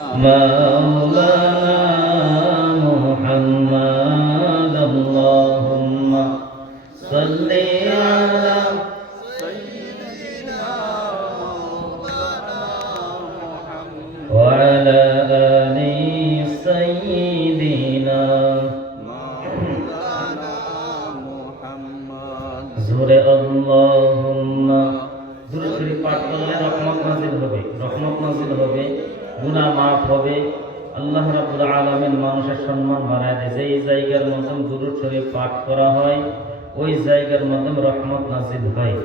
مولانا محمد اللهم صل على سيدنا مولانا محمد وعلى آل سيدنا مولانا محمد জোরে আল্লাহুম্মা দুরূদ শরীফ পাঠ করলে রহমত নাযিল হবে গুনাহ মাফ হবে। আল্লাহ রাব্বুল আলামিন মানুষের সম্মান বাড়ায় দেয়। যেই জায়গার মধ্যে দুরূদ শরীফ পাঠ করা হয় ওই জায়গার মধ্যে রহমত নাযিল হয়।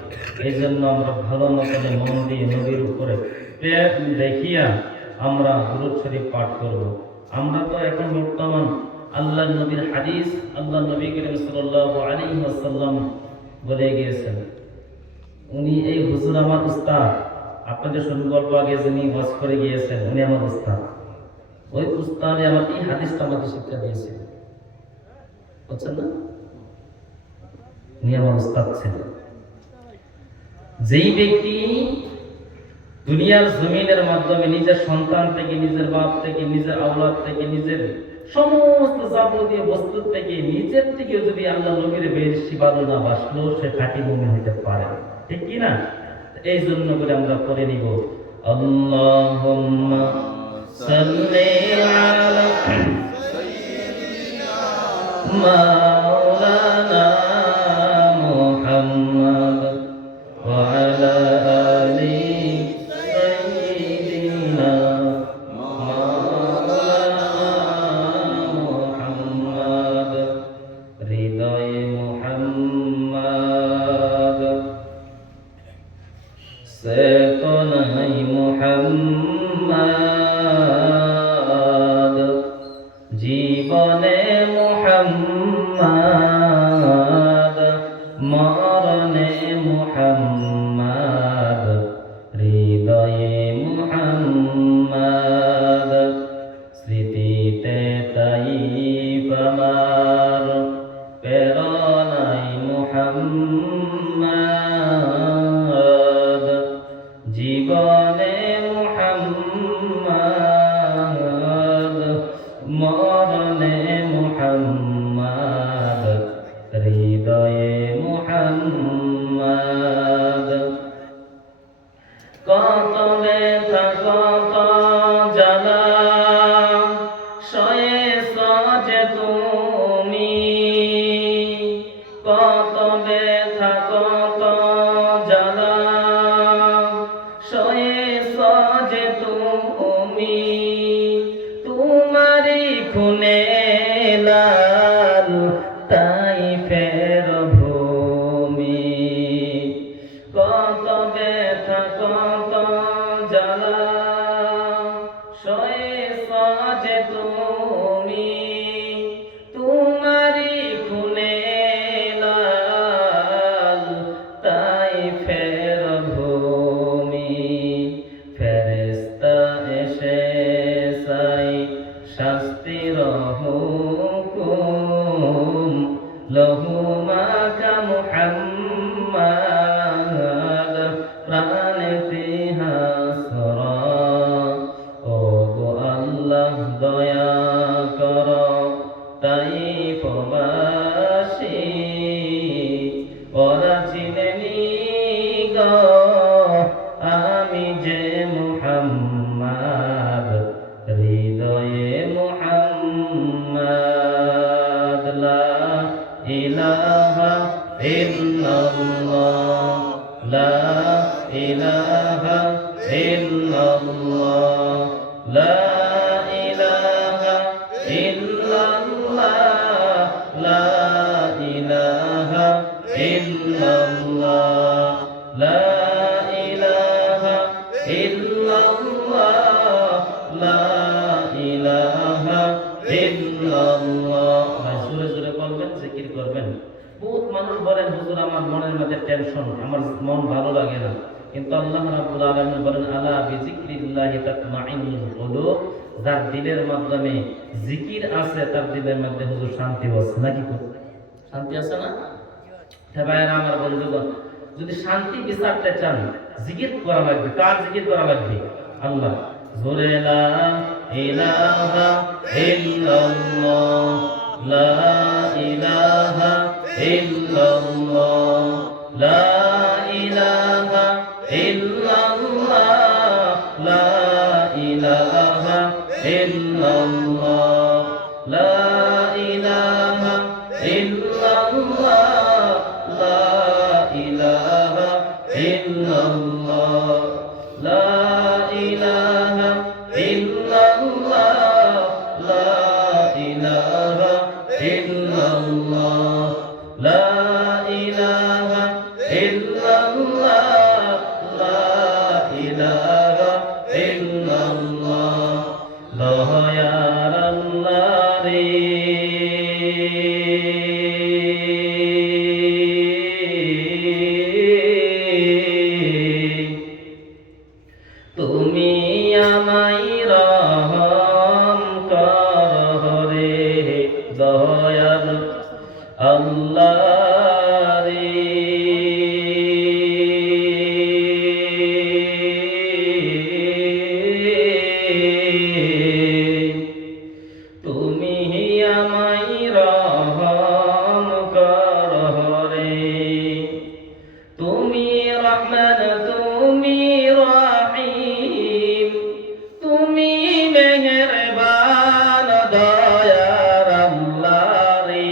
এই জন্য আমরা ভালো মতন মন দিয়ে নবীর উপরে প্রেম দেখিয়া আমরা দুরূদ শরীফ পাঠ করব। আমরা তো এখন বর্তমান আল্লাহ নবীর হাদিস আল্লাহ নবী করিম সাল্লাল্লাহু আলাইহি ওয়াসাল্লাম বলে গিয়েছেন, উনি এই হুজুর আমার উস্তাদ। আপনাদের সংকল্প আগে যিনি ওয়াজ করে গিয়েছেন উনি আমার উস্তাদ। ওই উস্তাদে আমার এই হাদিসটা আমাকে শিক্ষা দিয়েছে, বুঝছেন না? উনি আমার উস্তাদ ছিলেন। যেই ব্যক্তি দুনিয়ার জমিনের মাধ্যমে নিজের সন্তান থেকে, নিজের বাপ থেকে, নিজের আওলাদ থেকে, নিজের সমস্ত যাবতীয় বস্তু থেকে, নিজের থেকে যদি আল্লাহ নবীর বেশি ভালো না বাসলো সে খাঁটি মুমিন হইতে পারে, ঠিক কি না? এই জন্য করে আমরা পড়ে নিব আল্লাহুম্মা সাল্লি আলা سيدنا মাওলানা মুহাম্মদ ওয়া আলা আলি সাইয়্যিদিনা মাওলানা মুহাম্মদ হৃদয়ে মুহাম্মদ সেকনাই মুহাম্মদ জীবনে মুহাম্মদ মরণে মুহাম্মদ হৃদয়ে মুহাম্মদ স্মৃতিতে তাইফ আমার প্রেরণায় মুহাম্মদ জীবনে মুহাম্মদ মরণে মুহাম্মদ হৃদয়ে মুহাম্মদ কত ব্যথা কত জ্বালা সয়ে সজে তুমি, কত ব্যথা কত জ্বালা সয়ে সজে তুমি, তোমারি খুনে লাল তাইফের ভূমি, কত ব্যথা কত জ্বালা সয়ে সজে তুমি, তোমারি খুনে লাল তাইফের ভূমি, ফেরেশতা এসে সাই শাস্তির হুকুম লহু মাকা মুহাম্মদ প্রাণেতে হাসরা, ও গো আল্লাহ দয়া কর তাইফবাসী, ওরা চিনেনি গো আমি যে মুহাম্মদ হৃদয়ে মুহাম্মদ লা ইলাহা ইল্লাল্লাহ লা ইলাহা ইল্লাল্লাহ লা ইলাহা ইল্লাল্লাহ লা ইলাহা ইল্লাল্লাহ লা ইলাহা ইল্লাল্লাহ লা ইলাহা ইল্লাল্লাহ। জোরে জোরে বলবেন, জিকির করবেন। বহুত মানুষ বলেন হুজুর আমার মনের মধ্যে টেনশন, আমার মন ভালো লাগে না, কিন্তু আল্লাহ রাব্বুল আলামিন বলেন আলা বিযিকরিল্লাহি তাতমাইন্নুল কুলুব, যার দিলের মাধ্যমে জিকির আছে তার দিলের মধ্যে হুজুর শান্তি আছে। নাকি শান্তি আছে না? হ্যাঁ ভাইরা আমার বন্ধুগণ, যদি শান্তি বিচারতে চান জিকির করা লাগবে। কার জিকির করা লাগবে? আল্লাহ। জোরে লা ইলাহা ইল্লাল্লাহ লা ইলাহা ইল্লাল্লাহ লা ইলাহা ইল্লাল্লাহ লা ইলাহা ইল্লাল্লাহ লা ইলাহা ইল্লাল্লাহ লা ইলাহা ইল্লাল্লাহ লা ইলাহা ইল্লাল্লাহ লা ইলাহা ইল্লাল্লাহ লা ইলাহা ইল্লাল্লাহ লা ইলাহা ইল্লাল্লাহ দয়ার আল্লাহ রে তুমি আমায় রহম করো রে দয়ার আল্লাহ রে তুমি আমায় রহম করো রে তুমি রহমান তুমি রহিম তুমি মেহেরবান দয়ার আল্লাহ রে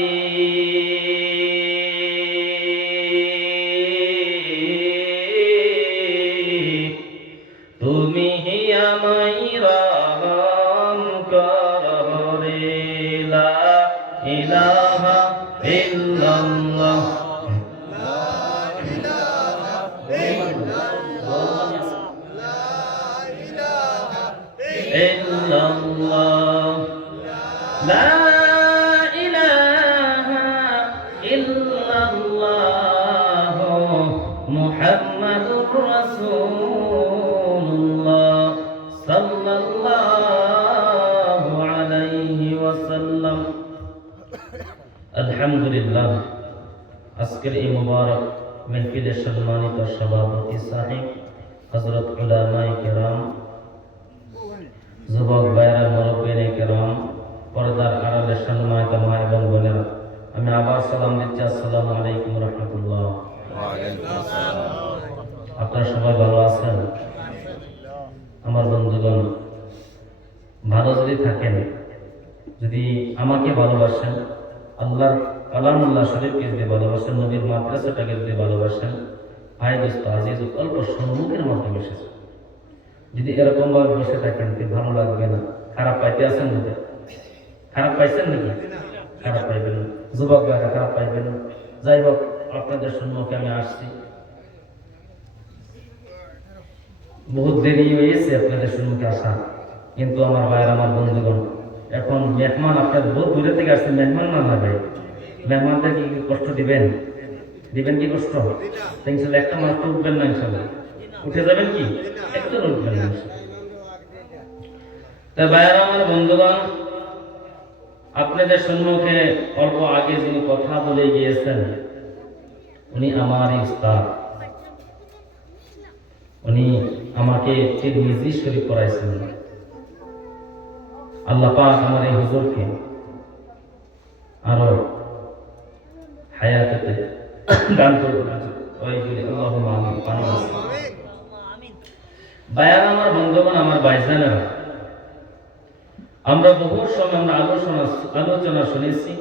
তুমি আমায় রহম করো রে লা ইলাহা ইল্লাল্লাহ illallah la ilaha illallah muhammadur rasulullah sallallahu alaihi wasallam alhamdulillah আজকের এই মুবারক মাহফিলের সম্মানিত সভাপতি সাহেব হযরত উলামায়ে কেরাম যুবক ভাইরা মুরব্বিয়ানে কেরাম পর্দার আড়ালে সম্মানিত মা এবং বোনেরা আমি আবার সালাম দিচ্ছি আসসালামু আলাইকুম রাহমাতুল্লাহ আপনারা সবাই ভালো আছেন আমার বন্ধুগণ ভালো যদি থাকেন যদি আমাকে ভালোবাসেন আল্লাহর কালামুল্লাহ শরীফকে যদি ভালোবাসেন নবীর মাদ্রাসাটাকে যদি ভালোবাসেন ভাই দোস্ত আজিজ অল্প সম্মুখের মধ্যে বসেছে যদি এরকম ভাবে বসে থাকেন ভালো লাগবে না খারাপ পাইতে আছেন নাকি খারাপ পাইছেন নাকি খারাপ পাইবেন না যুবক ভাইরা খারাপ পাইবেন না যাই হোক আপনাদের সম্মুখে আমি আসছি বহুত দেরি হয়েছে আপনাদের সম্মুখে আসা কিন্তু আমার ভাইয়ের আমার বন্ধুগণ এখন মেহমান আপনাদের বহুত দূরে থেকে আসছে মেহমান না লাগে মেহমানদের কি কষ্ট দিবেন দিবেন কি কষ্ট ইনশাআল্লাহ একটা মাত্র উঠবেন না ইনশাআল্লাহ উঠে যাবেন কি একজন উঠবেন না তা ভাইয়ের আমার বন্ধুগণ আপনাদের সম্মুখে অল্প আগে যিনি কথা বলে গিয়েছেন উনি আমার উস্তাদ উনি আমাকে তিরমিজি শরীফ পড়াইছেন আল্লাহ পাক আমার এই হুজুরকে আরো হায়াতে দান করুন ওই বলি আল্লাহুম্মা আমিন বায়ান আমার বন্ধুগণ আমার ভাইজানেরা আমরা বহু সময় আমরা আলোচনা শুনেছি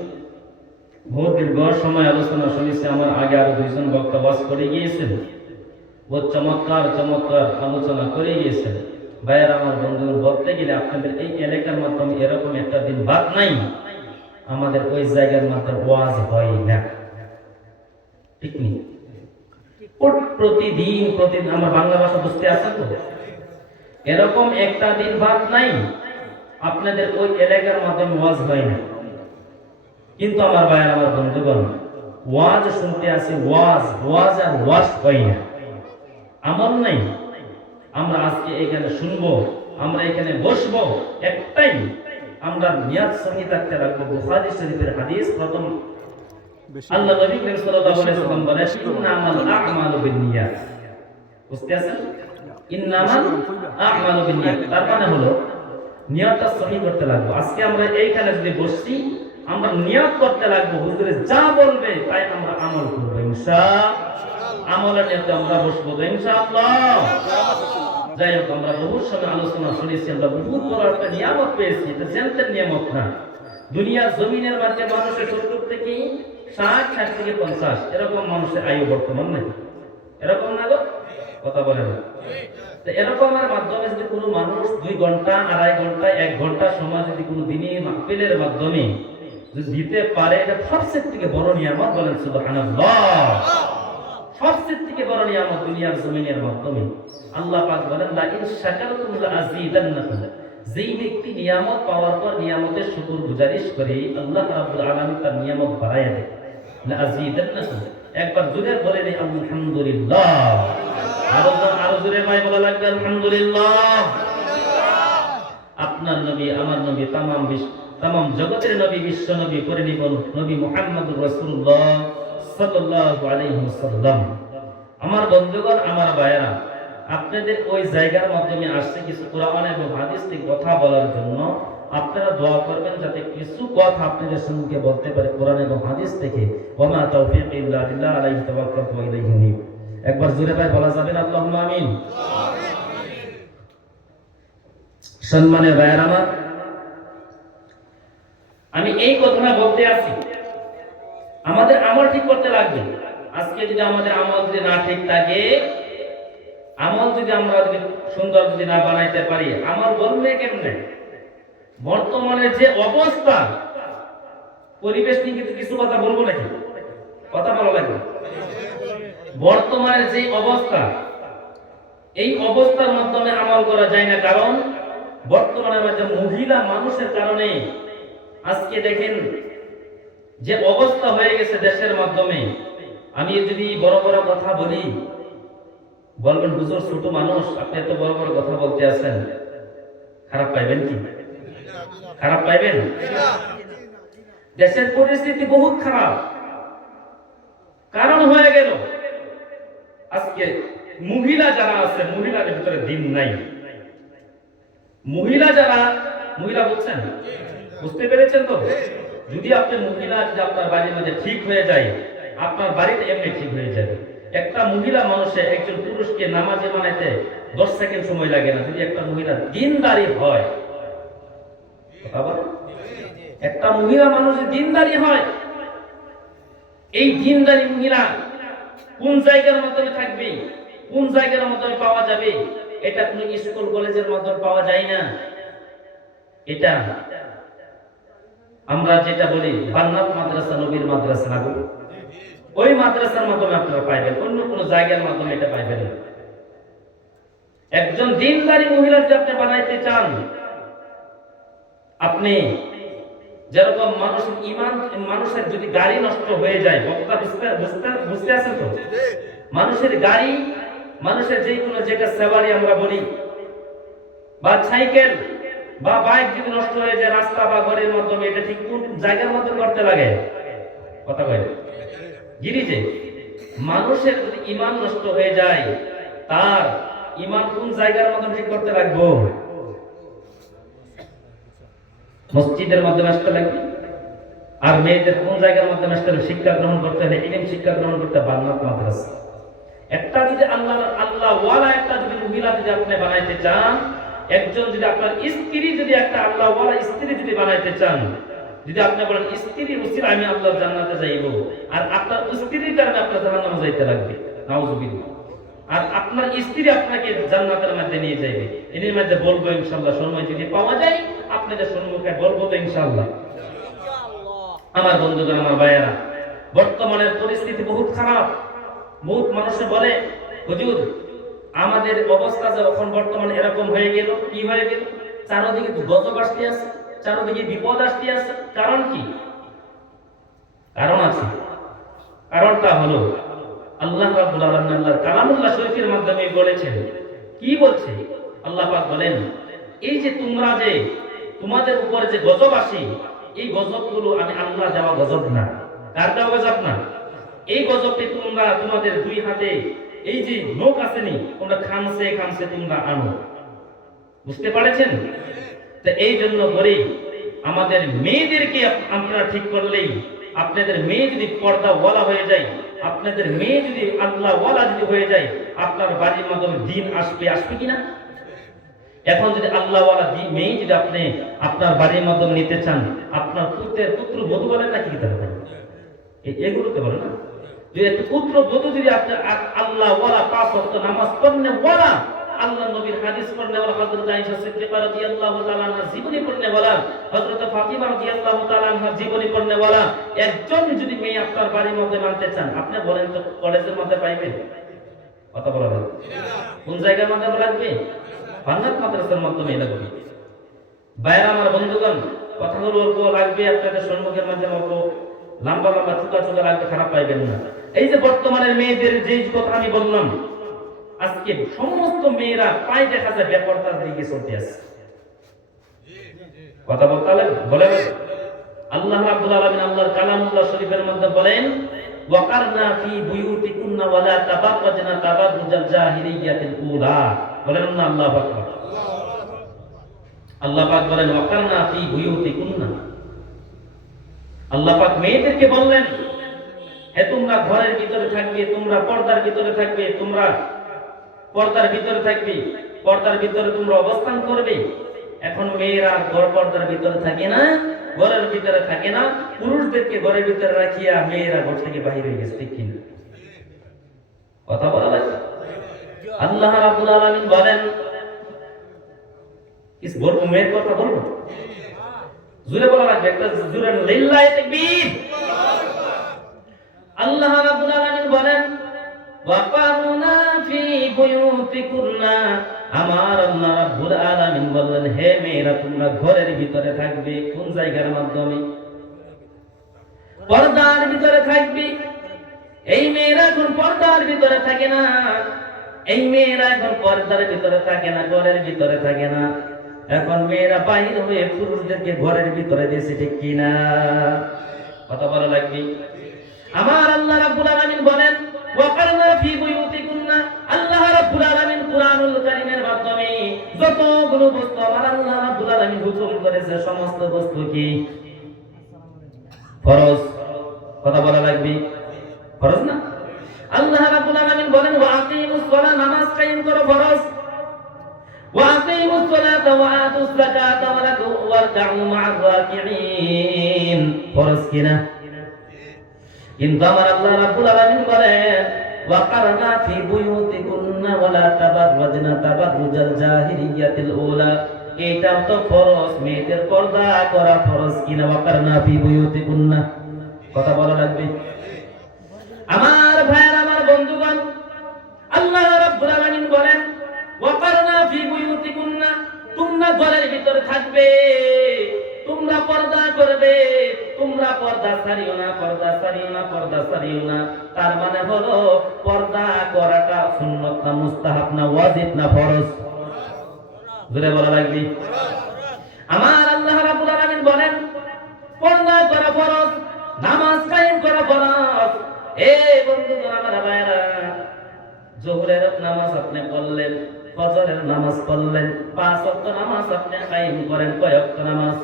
বহু দীর্ঘ সময় আলোচনা শুনেছি আমার আগে আরো দুইজন বক্তা ওয়াজ করে গিয়েছেন বহুত চমৎকার আলোচনা করে গিয়েছেন ভাইয়ের আমার বন্ধুগণ বলতে গেলে আপনাদের এই এলাকার মাধ্যমে এরকম একটা দিন বাদ নাই আমাদের ওই জায়গার মাধ্যমে ওয়াজ হয় না ঠিক নেই প্রতিদিন আমার বাংলা ভাষা বুঝতে আছে তো এরকম একটা দিন বাদ নাই আপনাদের ওই এলাকার মাধ্যমে ওয়াজ হয় না কিন্তু আমার ভাইয়ের আমার বন্ধুগণ ওয়াজ শুনতে আসে ওয়াজ আর ওয়াজ হয় না আমল নাই আমরা আজকে এখানে শুনবো আমরা এখানে বসবো একটাই আমরা নিয়াত সহি থাকতে রাখবো বুখারী শরীফের হাদিস প্রথম আল্লাহ নবী করিম সাল্লাল্লাহু আলাইহি ওয়াসাল্লাম বলেন ইন্নামাল আ'মালু বিন্নিয়াত বুঝতে আছেন ইন্নামাল আ'মালু বিন্নিয়াত তার মানে হলো নিয়তটা সহি করতে লাগবো। আজকে আমরা এইখানে যদি বসছি, আমরা নিয়ত করতে লাগবো হুজুরে যা বলবে তাই আমরা আমল করবো ইনশাআল্লাহ। আমলের নিয়তে আমরা বসবো ইনশাআল্লাহ। যাই হোক, আমরা বহু সময় আলোচনা শুনেছি, আমরা বহুত বড় একটা নিয়ামত পেয়েছি। এটা জানতেন নিয়ামত না। দুনিয়ার জমিনের মধ্যে মানুষের 70 থেকে 60, 60 থেকে 50 এরকম মানুষের আয়ু বর্তমান নাকি? এরকম না গো? কথা বলে না। তো এরকমের মাধ্যমে যদি কোনো মানুষ 2 ঘন্টা, 2.5 ঘন্টা, 1 ঘন্টা সময় যদি কোনো দিনই মাহফিলের মাধ্যমে যদি দিতে পারে, এটা সবচেয়ে থেকে বড় নিয়ামত। বলেন সুবহানাল্লাহ। সবচেয়ে থেকে বড় নিয়ামত দুনিয়ার জমিনের মাধ্যমে। আল্লাহ পাক বলেন লা ইন শাকারতুম লা আযীদান্নাকুম। যেই ব্যক্তি নিয়ামত পাওয়ার পর নিয়ামতের শুকরগুজারিশ করে, আল্লাহ রাব্বুল আলামিন তার নিয়ামত বাড়ায়া দেয়। লা আযীদান্নাকুম। একবার জোরে বলে দেই আলহামদুলিল্লাহ। আরো জোরে ভাই বলা লাগবে আলহামদুলিল্লাহ। আপনার নবী, আমার নবী, তামাম জগতের নবী, বিশ্ব নবী, পরিনির্বাণ নবী মুহাম্মদুর রাসূলুল্লাহ সাল্লাল্লাহু আলাইহি ওয়াসাল্লাম। আমার বন্ধুগণ, আমার ভাইয়েরা, আপনাদের ওই জায়গার মাধ্যমে আসছে কিছু কোরআন এবং হাদিস থেকে কথা বলার জন্য। আপনারা দোয়া করবেন যাতে কিছু কথা আপনাদের সম্মুখে বলতে পারে কোরআন এবং হাদিস থেকে। ওয়া মা তাওফীক ইল্লা বিল্লাহ, আলাইহি তাওয়াক্কালতু ওয়া ইলাইহি উনীব। একবার জোরে ভাই বলা যাবে না? আল্লাহুম্মা আমিন। সম্মানের ভাইয়েরা আমার, আমি এই কথাটা বলতে আছি, আমাদের আমল ঠিক করতে লাগবে। আজকে যদি আমাদের আমল যদি না ঠিক থাকে, আমল যদি আমরা যদি সুন্দর যদি না বানাইতে পারি, আমল বলবে কেমনে? বর্তমানে যে অবস্থা, পরিবেশ নিয়ে কিন্তু কিছু কথা বলবো নাকি? কথা বলা লাগবে। বর্তমানে যে অবস্থা, এই অবস্থার মাধ্যমে আমল করা যায় না। কারণ বর্তমানে মধ্যে মহিলা মানুষের কারণে আজকে দেখেন যে অবস্থা হয়ে গেছে দেশের মাধ্যমে। আমি যদি বড় বড় কথা বলি, বলবেন হুজুর ছোট মানুষ, আপনি এত বড় বড় কথা বলতে আছেন, খারাপ পাইবেন কি? খারাপ পাইবেন? দেশের পরিস্থিতি বহুত খারাপ। কারণ হয়ে গেল আজকে মহিলা যারা আছে, মহিলাদের ভিতরে দিন নাই। মহিলা যারা, মহিলা বুঝছেন, বুঝতে পেরেছেন তো? যদি আপনি মহিলা যদি আপনার বাড়ির মধ্যে ঠিক হয়ে যায়, আপনার বাড়িটা এমনি ঠিক হয়ে যাবে। একটা মহিলা মানুষে একজন পুরুষকে নামাজে বানাইতে 10 সেকেন্ড সময় লাগে না, যদি একটা মহিলা দিনদারি হয়। কথা বলেন, একটা মহিলা মানুষ দিনদারি হয়, এই দিনদারি মহিলা কোন জায়গার মাধ্যমে থাকবে, কোন জায়গার মাধ্যমে পাওয়া যাবে? এটা কোন স্কুল কলেজের মাধ্যমে পাওয়া যায় না। এটা আমরা যেটা বলি বান্নাত মাদ্রাসা, নবীর মাদ্রাসা না, ওই মাদ্রাসার মাধ্যমে আপনারা পাইবেন, অন্য কোন জায়গার মাধ্যমে এটা পাইবেন না। একজন দিনদারি মহিলা যদি আপনি বানাইতে চান, আপনি যেরকম মানুষের ঈমান, মানুষের যদি গাড়ি নষ্ট হয়ে যায়, বুঝতে আছেন তো? মানুষের গাড়ি, মানুষের যে কোনো যেটা সেবারি আমরা বলি, বা সাইকেল বা বাইক যদি নষ্ট হয়ে যায় রাস্তা বা ঘরের মাধ্যমে, এটা ঠিক কোন জায়গার মাধ্যমে করতে লাগে? কথা বলে জিনিস যে মানুষের যদি ঈমান নষ্ট হয়ে যায়, তার ঈমান কোন জায়গার মাধ্যমে ঠিক করতে লাগবো? মসজিদের মাধ্যমে আসতে লাগবে। আর মেয়েদের কোন জায়গার মাধ্যমে আসতে হবে? শিক্ষা গ্রহণ করতে হলে ইলম শিক্ষা গ্রহণ করতে বান্নাত মাদ্রাসা। একটা যদি আল্লাহ ওয়ালা একটা যদি মহিলা যদি আপনি বানাইতে চান, একজন যদি আপনার স্ত্রী যদি একটা আল্লাহ ওয়ালা স্ত্রী যদি বানাইতে চান, যদি আপনি বলেন স্ত্রী উচিত আমি আল্লাহর জান্নাতে যাইব, আর আপনার স্ত্রীর কারণে আপনার জাহান্নামে যাইতে লাগবে, নাউজুবিল্লাহ। আর আপনার স্ত্রী আপনাকে জান্নাতের মধ্যে নিয়ে যাবে, এর মধ্যে বলবো ইনশাআল্লাহ, সময় যদি পাওয়া যায় আপনাদের সম্মুখে বলবো তো ইনশাআল্লাহ। আমার বন্ধুগণ, আমার ভাইয়েরা, বর্তমানের পরিস্থিতি বহুত খারাপ। বহুত মানুষে বলে হুজুর আমাদের অবস্থা যখন বর্তমানে এরকম হয়ে গেল, কি হয়ে গেল? চারদিকে গজব আসতে আছে, চারদিকে বিপদ আসতে আছে। কারণ কি? কারণ আছে। কারণটা হলো আল্লাহ রাব্বুল আলামিন আল্লাহর কালামুল্লাহ শরীফের মাধ্যমে বলেছেন। কি বলছে? আল্লাহ পাক বলেন, এই যে তোমরা যে তোমাদের উপরে যে গজব আসে, এই গজবগুলো আমি আল্লাহ দেওয়া গজব না। কার দেওয়া গজব না? এই গজবটি তোমরা তোমাদের দুই হাতে এই যে নখ আসেনি, তোমরা খামসে খামসে তোমরা আনো। বুঝতে পারছেন? তো এই জন্য বলি আমাদের মেয়েদেরকে আপনারা ঠিক করলেই, আপনাদের মেয়ে যদি পর্দা ওয়ালা হয়ে যায়, আপনাদের মেয়ে যদি আল্লাহ ওয়ালা যদি হয়ে যায়, আপনার বাড়ির মাধ্যমে দিন আসবে কিনা? এখন যদি আল্লাহ ওয়ালা মেয়ে যদি আপনি আপনার বাড়ির মাধ্যমে নিতে চান, আপনার পুত্র বধূ বলেন না কি দিতে হবে, এগুলোতে বলে না, যদি একটা পুত্র বধূ যদি আপনি আল্লাহ ওয়ালা 5 ওয়াক্ত নামাজ পড়নে ওয়ালা, আল্লাহ নবীর হাদিস পড়নে ওয়ালা, হযরত আয়েশা সিদ্দিকা রাদিয়াল্লাহু তাআলা আনহা জীবনী পড়নে ওয়ালা, হযরত ফাতিমা রাদিয়াল্লাহু তাআলা আনহা জীবনী পড়নে ওয়ালা একজন যদি মেয়ে আপনার বাড়ির মধ্যে মানতে চান, আপনি বলেন তো কলেজের মধ্যে পাইবেন? কথা বলা যাবে কোন জায়গার মধ্যে লাগবে? বাংলা মাদ্রাসার মাধ্যমে লাগবে। বাইরে আমার বন্ধুগণ, কথাগুলো অল্প লাগবে, আপনাদের সম্মুখের মাঝে অল্প লম্বা লম্বা চুকা লাগবে, খারাপ পাইবেন না। এই যে বর্তমানের মেয়েদের যে কথা আমি বললাম, আজকে সমস্ত মেয়েরা পায়ে দেখা যায় বেপরদার দিকে চলতে আছে। কথা বলতে বলেন আল্লাহ রাব্বুল আলামিন আল্লাহর কালামুল্লাহ শরীফের মধ্যে বলেন, ওয়াকারনা ফি বুয়ুতিকুন্না ওয়ালা তাবাররাজনা তাবাররুজাল জাহিলিয়াতিল উলা। বলেন না আল্লাহু আকবার। আল্লাহ পাক বলেন ওয়াকারনা ফি বুয়ুতিকুন্না। আল্লাহ পাক মেয়েদেরকে বললেন, হে তোমরা ঘরের ভিতরে থাকবে, তোমরা পর্দার ভিতরে থাকবে, তোমরা পর্দার ভিতরে থাকবে, পর্দার ভিতরে তোমরা অবস্থান করবে। এখন মেয়েরা পর্দার ভিতরে থাকে না, ঘরের ভিতরে থাকে না, পুরুষদেরকে ঘরের ভিতরে রাখিয়া মেয়েরা ঘর থেকে বাহির হয়ে গেছে, ঠিক কিনা? কথা বলা লাগে। আল্লাহ রাব্বুল আলামিন বলেন, ইস বলবো মেয়ের কথা বলবো, জোরে বলা লাগবে, একটা জোরে লিল্লাহি তাকবীর। আল্লাহ রাব্বুল আলামিন বলেন, ওয়াকারুনা ফি বুয়ুতিকুন্না। আমার আল্লাহ রাব্বুল আলামিন বললেন, হে মেয়েরা তোমরা ঘরের ভিতরে থাকবে। কোন জায়গার মাধ্যমে? পর্দার ভিতরে থাকবে। এই মেয়েরা এখন পর্দার ভিতরে থাকে না, এই মেয়েরা এখন পর্দার ভিতরে থাকে না, ঘরের ভিতরে থাকে না। এখন মেয়েরা বাইর হয়ে পুরুষদেরকে ঘরের ভিতরে দিয়েছে, ঠিক কিনা? কথা বলা লাগবে। আমার আল্লাহ রাব্বুল আলামিন বলেন, ওয়াকারনা ফি বুয়ুতিকুন্না। আল্লাহ রাব্বুল আলামিন কুরআনুল কারীমের মাধ্যমে যতগুলো বস্তু আমার আল্লাহ রাব্বুল আলামিন হুকুম করেছে, সমস্ত বস্তু কি ফরজ? কথা বলা লাগবে, ফরজ না? আল্লাহ রাব্বুল আলামিন বলেন, ওয়া আকিমুস সালাহ, নামাজ কায়েম করো, ফরজ। ওয়া আকিমুস সালাতা ওয়া আতুস যাকাতা ওয়ারকাউ মা'আর রাকিঈন, ফরজ কিনা? কিন্তু আমার আল্লাহ রাব্বুল আলামিন বলেন, ওয়াকারনা ফি বুয়ুতিকুন্না ওয়ালা তাবাররাজনা তাবাররুজাল জাহিলিয়াতিল উলা। এটাও তো ফরজ, মেয়েদের পর্দা করা ফরজ কিনা? ওয়াকারনা ফি বুয়ুতিকুন্না। কথা বলা লাগবে। আমার ভাইয়ের, আমার বন্ধুগণ, আল্লাহ রাব্বুল আলামিন বলেন, ওয়াকারনা ফি বুয়ুতিকুন্না, তোমরা ঘরের ভিতরে থাকবে, তোমরা পর্দা করবে, তোমরা পর্দা ছাড়িও না, পর্দা ছাড়িও না, পর্দা ছাড়িও না। তার মানে হলো পর্দা করাটা সুন্নাত না, মুস্তাহাব না, ওয়াজিব না, ফরজ? জোরে বলা লাগবে। আমার আল্লাহ রাব্বুল আলামিন বলেন, পর্দা করা ফরজ, নামাজ কায়েম করা ফরজ। এ বন্ধুগণ, আমার ভাইরা, যোহরের নামাজ আপনি পড়লেন, ফজরের নামাজ পড়লেন, 5 ওয়াক্ত নামাজ আপনি কায়েম করেন, কয় ওয়াক্ত নামাজ?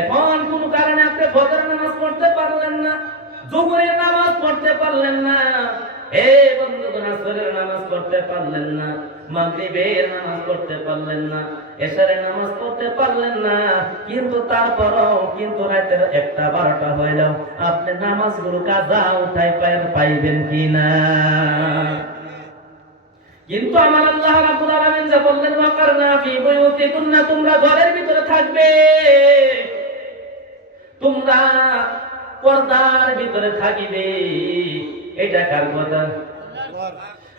এখন কোন কারণে আপনি ফজরের নামাজ পড়তে পারলেন না, যোহরের নামাজ পড়তে পারলেন না, এ বন্ধুগণ আসরের নামাজ পড়তে পারলেন না, মাগরিবের নামাজ পড়তে পারলেন না, এশারের নামাজ পড়তে পারলেন না, কিন্তু তারপরও কিন্তু রাতের 1টা 12টা হয়ে যাও, আপনি নামাজগুলো কাজা উঠাই পাইবেন কিনা? কিন্তু আমার আল্লাহ রাব্বুল আলামিন যা বললেন, ওয়াকারনা ফি বুয়ুতিকুন্না, তোমরা ঘরের ভিতরে থাকবে, তোমরা পর্দার ভিতরে থাকিবে। এটা কার কথা?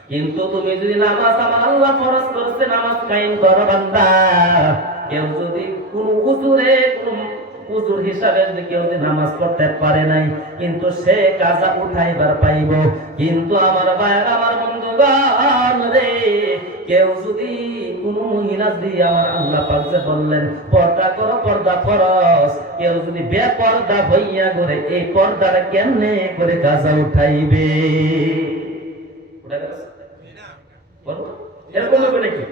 কিন্তু তুমি যদি নামাজ আমার আল্লাহ ফরজ করেছে, নামাজ কায়েম করো বান্দা। কেউ যদি কোন উযুরে, কোন উযুর হিসাবে যদি কেউ যদি নামাজ পড়তে পারে নাই, কিন্তু সে কাজা উঠাইবার পাইব। কিন্তু আমার ভাইরা, আমার বন্ধুগণ রে, কেউ যদি কোন মহিলা দিয়ে আমার আল্লাহ পাক যে বললেন পর্দা করো, পর্দা ফরজ, কেউ যদি বেপর্দা হইয়া করে এই পর্দাটা কেমনে করে কাজা উঠাইবে? এরকম হবে নাকি?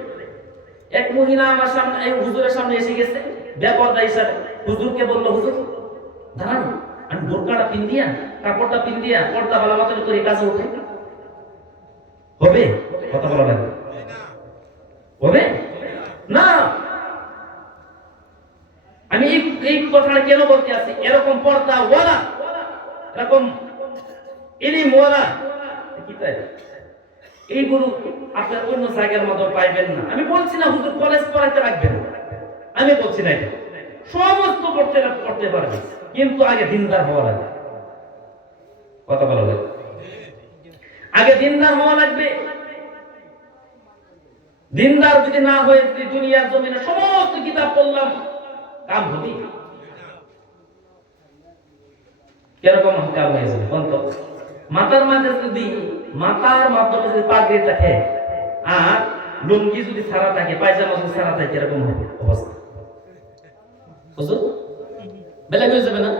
এক মহিলা আমার সামনে, এই হুজুরের সামনে এসে গেছে বেপরদা হিসাবে। হুজুরকে বললো, হুজুর দাঁড়ান, আমি বোরকাটা পিন দিয়া, কাপড়টা পিন দিয়া, পর্দা ভালো মতো করে কাজে উঠে হবে? কথা বলা লাগবে, হবে না। আমি এই কথাটা কেন বলতে আছি, এরকম পর্দা ওয়ালা, এরকম ইলম ওয়ালা কি তাই এইগুলো আপনার অন্য জায়গার মতো পাইবেন না। আমি বলছি না হুজুর কলেজ পড়াইতে রাখবেন না, আমি বলছি না এটা, সমস্ত পড়তে পারবে, কিন্তু আগে দিনদার হওয়া লাগবে। কথা বলা লাগবে, আগে দিনদার হওয়া লাগবে। দিনদার যদি না হয়ে যদি দুনিয়ার জমিনে সমস্ত কিতাব পড়লাম, কাম হবে? কিরকম কাম হয়ে যাবে? মাথার মাধ্যমে যদি পাগড়ি থাকে আর লুঙ্গি যদি ছাড়া থাকে, পায়জামা যদি ছাড়া থাকে, এরকম হবে অবস্থা। বুঝছো? বেলা হয়ে যাবে না?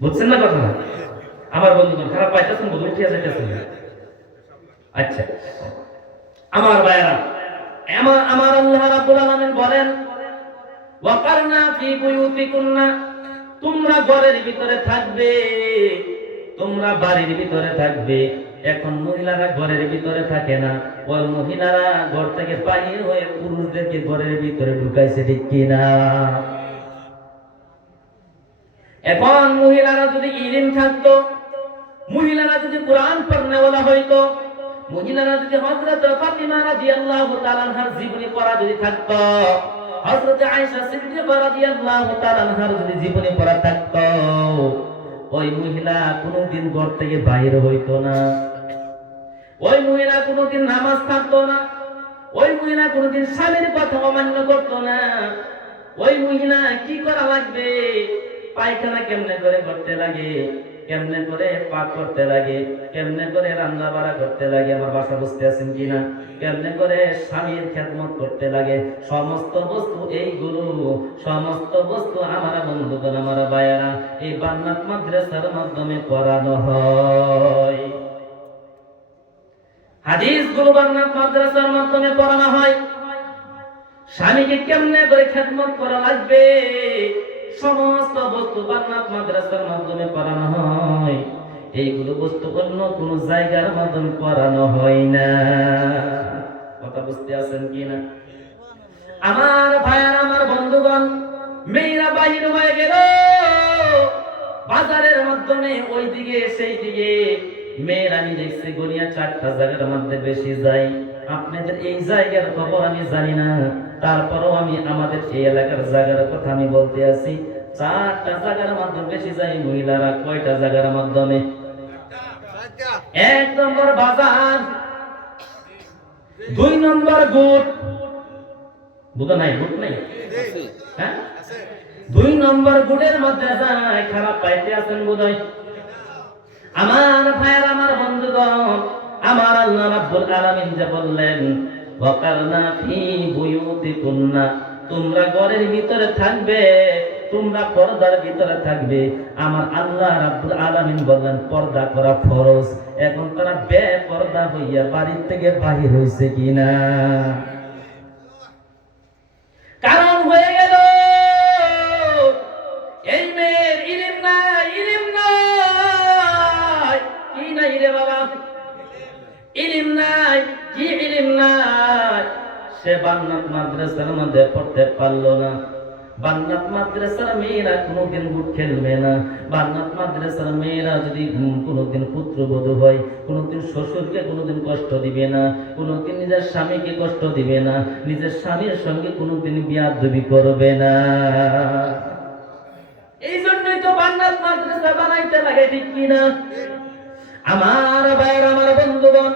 বুঝছেন না কথা? আমার বন্ধুগণ খারাপ পাইতেছেন, বুঝে উঠিয়া যাইতেছেন। আচ্ছা আমার ভাইরা, আমার আল্লাহ রাব্বুল আলামিন বলেন, ওয়াকারনা ফি বুয়ুতিকুন্না, তোমরা ঘরের ভিতরে থাকবে, তোমরা বাড়ির ভিতরে থাকবে। এখন মহিলারা ঘরের ভিতরে থাকে না, ওই মহিলারা ঘর থেকে বাহির হয়ে পুরুষদেরকে ঘরের ভিতরে ঢুকাইছে, ঠিক কিনা? এখন মহিলারা যদি ইলম থাকতো, মহিলারা যদি কোরআন পড়নেওয়ালা হইতো, মহিলারা যদি হযরত ফাতিমা রাদিয়াল্লাহু তাআলা আনহার জীবনী পড়া যদি থাকতো, হযরত আয়েশা সিদ্দিকা রাদিয়াল্লাহু তাআলা আনহার যদি জীবনী পড়া থাকতো, ওই মহিলা কোনোদিন ঘর থেকে বাইর হইতো না, ওই মহিলা কোনোদিন নামাজ ছাড়তো না, ওই মহিলা কোনোদিন স্বামীর কথা অমান্য করতো না। ওই মহিলা কি করা লাগবে, পায়খানা কেমনে করে করতে লাগে, কেমনে করে পাক করতে লাগে, কেমনে করে রান্না বাড়া করতে লাগে, আমার বাসা বুঝতে আছেন কিনা, কেমনে করে স্বামীর খেদমত করতে লাগে, সমস্ত বস্তু এইগুলো, সমস্ত বস্তু আমার বন্ধুগণ, আমার ভাইয়েরা, এই বান্নাত মাদ্রাসার মাধ্যমে পড়ানো হয়। হাদিসগুলো বান্নাত মাদ্রাসার মাধ্যমে পড়ানো হয়। স্বামীকে কেমনে করে খেদমত করা লাগবে, সমস্ত বস্তু বান্নাত মাদ্রাসার মাধ্যমে পড়ানো হয়। এইগুলো বস্তু অন্য কোন জায়গার মাধ্যমে পড়ানো হয় না। কথা বুঝতে আছেন কিনা? আমার ভাইয়ার, আমার বন্ধুগণ, মেয়েরা বাহির হয়ে গেল বাজারের মাধ্যমে, ওই দিকে সেই দিকে। মেয়েরা আমি দেখছি গড়িয়া 4টা জায়গার মধ্যে বেশি যায়। আপনাদের এই জায়গার খবর আমি জানি না, তারপরও আমি আমাদের এই এলাকার জায়গার কথা আমি বলতে আছি। 4টা জায়গার মাধ্যমে বেশি যায় মহিলারা। কয়টা জায়গার মাধ্যমে? 1 নম্বর বাজার, 2 নম্বর গুট, বুঝো নাই? গুট নাই? হ্যাঁ, 2 নম্বর গুটের মধ্যে যায়। খারাপ পাইতে আছেন বোধহয়। আমার ভাইয়ের, আমার বন্ধুগণ, আমার আল্লাহ রাব্বুল আলামিন যে বললেন, ওয়াকারনা ফি বুয়ুতিকুন্না, তোমরা ঘরের ভিতরে থাকবে, তোমরা পর্দার ভিতরে থাকবে। আমার আল্লাহ রাব্বুল আলামিন বললেন পর্দা করা ফরজ। এখন তারা বেপর্দা হইয়া বাড়ির থেকে বাহির হইছে কিনা? কারণ হয়ে গেল এই মেয়ের ইলম নাই, ইলম নাই। কি নাই রে বাবা? ইলম নাই। কি ইলম নাই? সে বান্নাত মাদ্রাসার মধ্যে পড়তে পারলো না। বান্নাত মাদ্রাসার মেয়েরা কোনোদিন বুট খেলবে না। বান্নাত মাদ্রাসার মেয়েরা যদি কোনোদিন পুত্রবধূ হয়, কোনোদিন শ্বশুরকে কোনোদিন কষ্ট দিবে না, কোনোদিন নিজের স্বামীকে কষ্ট দিবে না, নিজের স্বামীর সঙ্গে কোনোদিন বিয়াদবি করবে না। এই জন্যই তো বান্নাত মাদ্রাসা বানাইতে লাগে, ঠিক কিনা? আমার ভাইয়ের, আমার বন্ধুগণ,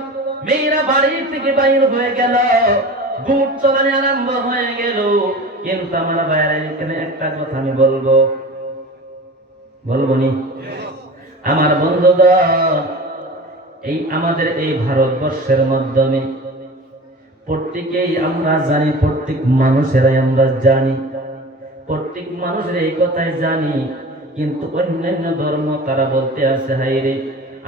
মেয়েরা বাড়ির থেকে বাইর হয়ে গেল, বুট চলানো আরম্ভ হয়ে গেল। কিন্তু আমার ভাইয়েরা, এখানে একটা কথা আমি বলবো নি? আমার বন্ধুগণ, এই আমাদের এই ভারতবর্ষের মাধ্যমে প্রত্যেকেই আমরা জানি, প্রত্যেক মানুষেরাই আমরা জানি, প্রত্যেক মানুষের এই কথাই জানি। কিন্তু অন্যান্য ধর্ম তারা বলতে আছে, হাই রে,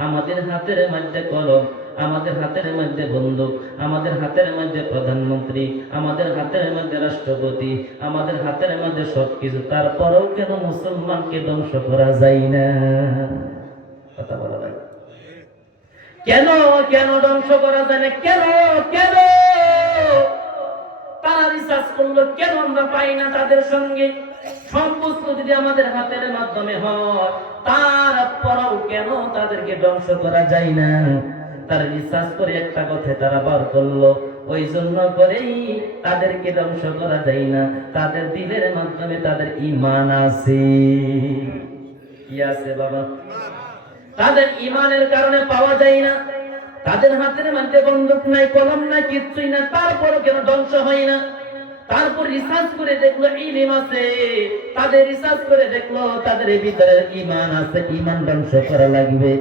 আমাদের হাতের মধ্যে কলম, আমাদের হাতের মধ্যে বন্দুক, আমাদের হাতের মধ্যে প্রধানমন্ত্রী, আমাদের হাতের মধ্যে রাষ্ট্রপতি, আমাদের হাতের মধ্যে সবকিছু, তারপরেও কেন মুসলমানকে ধ্বংস করা যায় না? কথা বলা যায় কেন? কেন ধ্বংস করা যায় না? কেন? কেন তারা রিসার্চ করলো, কেন আমরা পাই না তাদের সঙ্গে? সব বস্তু যদি আমাদের হাতের মাধ্যমে হয়, তারপরেও কেন তাদেরকে ধ্বংস করা যায় না? তারা রিসার্চ করে একটা কথা তারা বার করলো, ওই জন্য করেই তাদেরকে ধ্বংস করা যায় না। তাদের দিলের মাধ্যমে তাদের ঈমান আছে। কি আছে বাবা? তাদের ঈমানের কারণে পাওয়া যায় না। তাদের হাতের মধ্যে বন্দুক নাই, কলম নাই, কিচ্ছুই না, তারপরও কেন ধ্বংস হয় না? তারপর রিসার্চ করে দেখলো ইলম আছে, তাদের রিসার্চ করে দেখলো তাদের ভিতরে ঈমান আছে। ঈমান ধ্বংস করা লাগবে।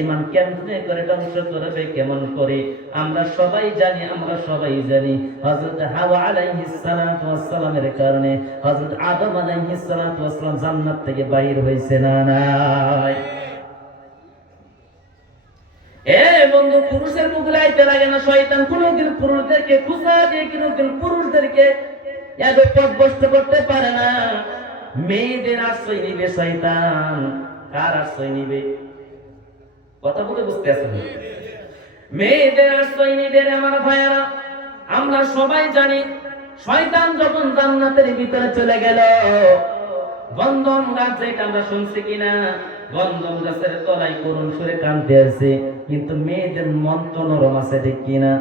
ঈমান কেমনে করে ধ্বংস করবে, কেমন করে? আমরা সবাই জানি, হযরত হাওয়া আলাইহিস সালাতু ওয়াস সালামের কারণে হযরত আদম আলাইহিস সালাতু ওয়াস সালাম জান্নাত থেকে বাইর হইছে না নাই? বন্ধু, পুরুষের মুখে আইতে লাগে না শয়তান? কোনদিন পুরুষদেরকে খুশা দিয়ে কোনদিন পুরুষদেরকে এত পথভ্রষ্ট করতে পারে না। মেয়েদের আশ্রয় নিবে শয়তান। কার আশ্রয় নিবে? কথা বলে বুঝতে আসেন? মেয়েদের আশ্রয় নিবে আমার ভাইয়ারা। আমরা সবাই জানি, শয়তান যখন জান্নাতের ভিতরে চলে গেল, গন্ধম গাছ, যেটা আমরা শুনছি কিনা, গন্ধম গাছের তলায় করুণ সুরে কাঁদতে আছে, কিন্তু মেয়েদের মন তো নরম আছে, ঠিক কিনা?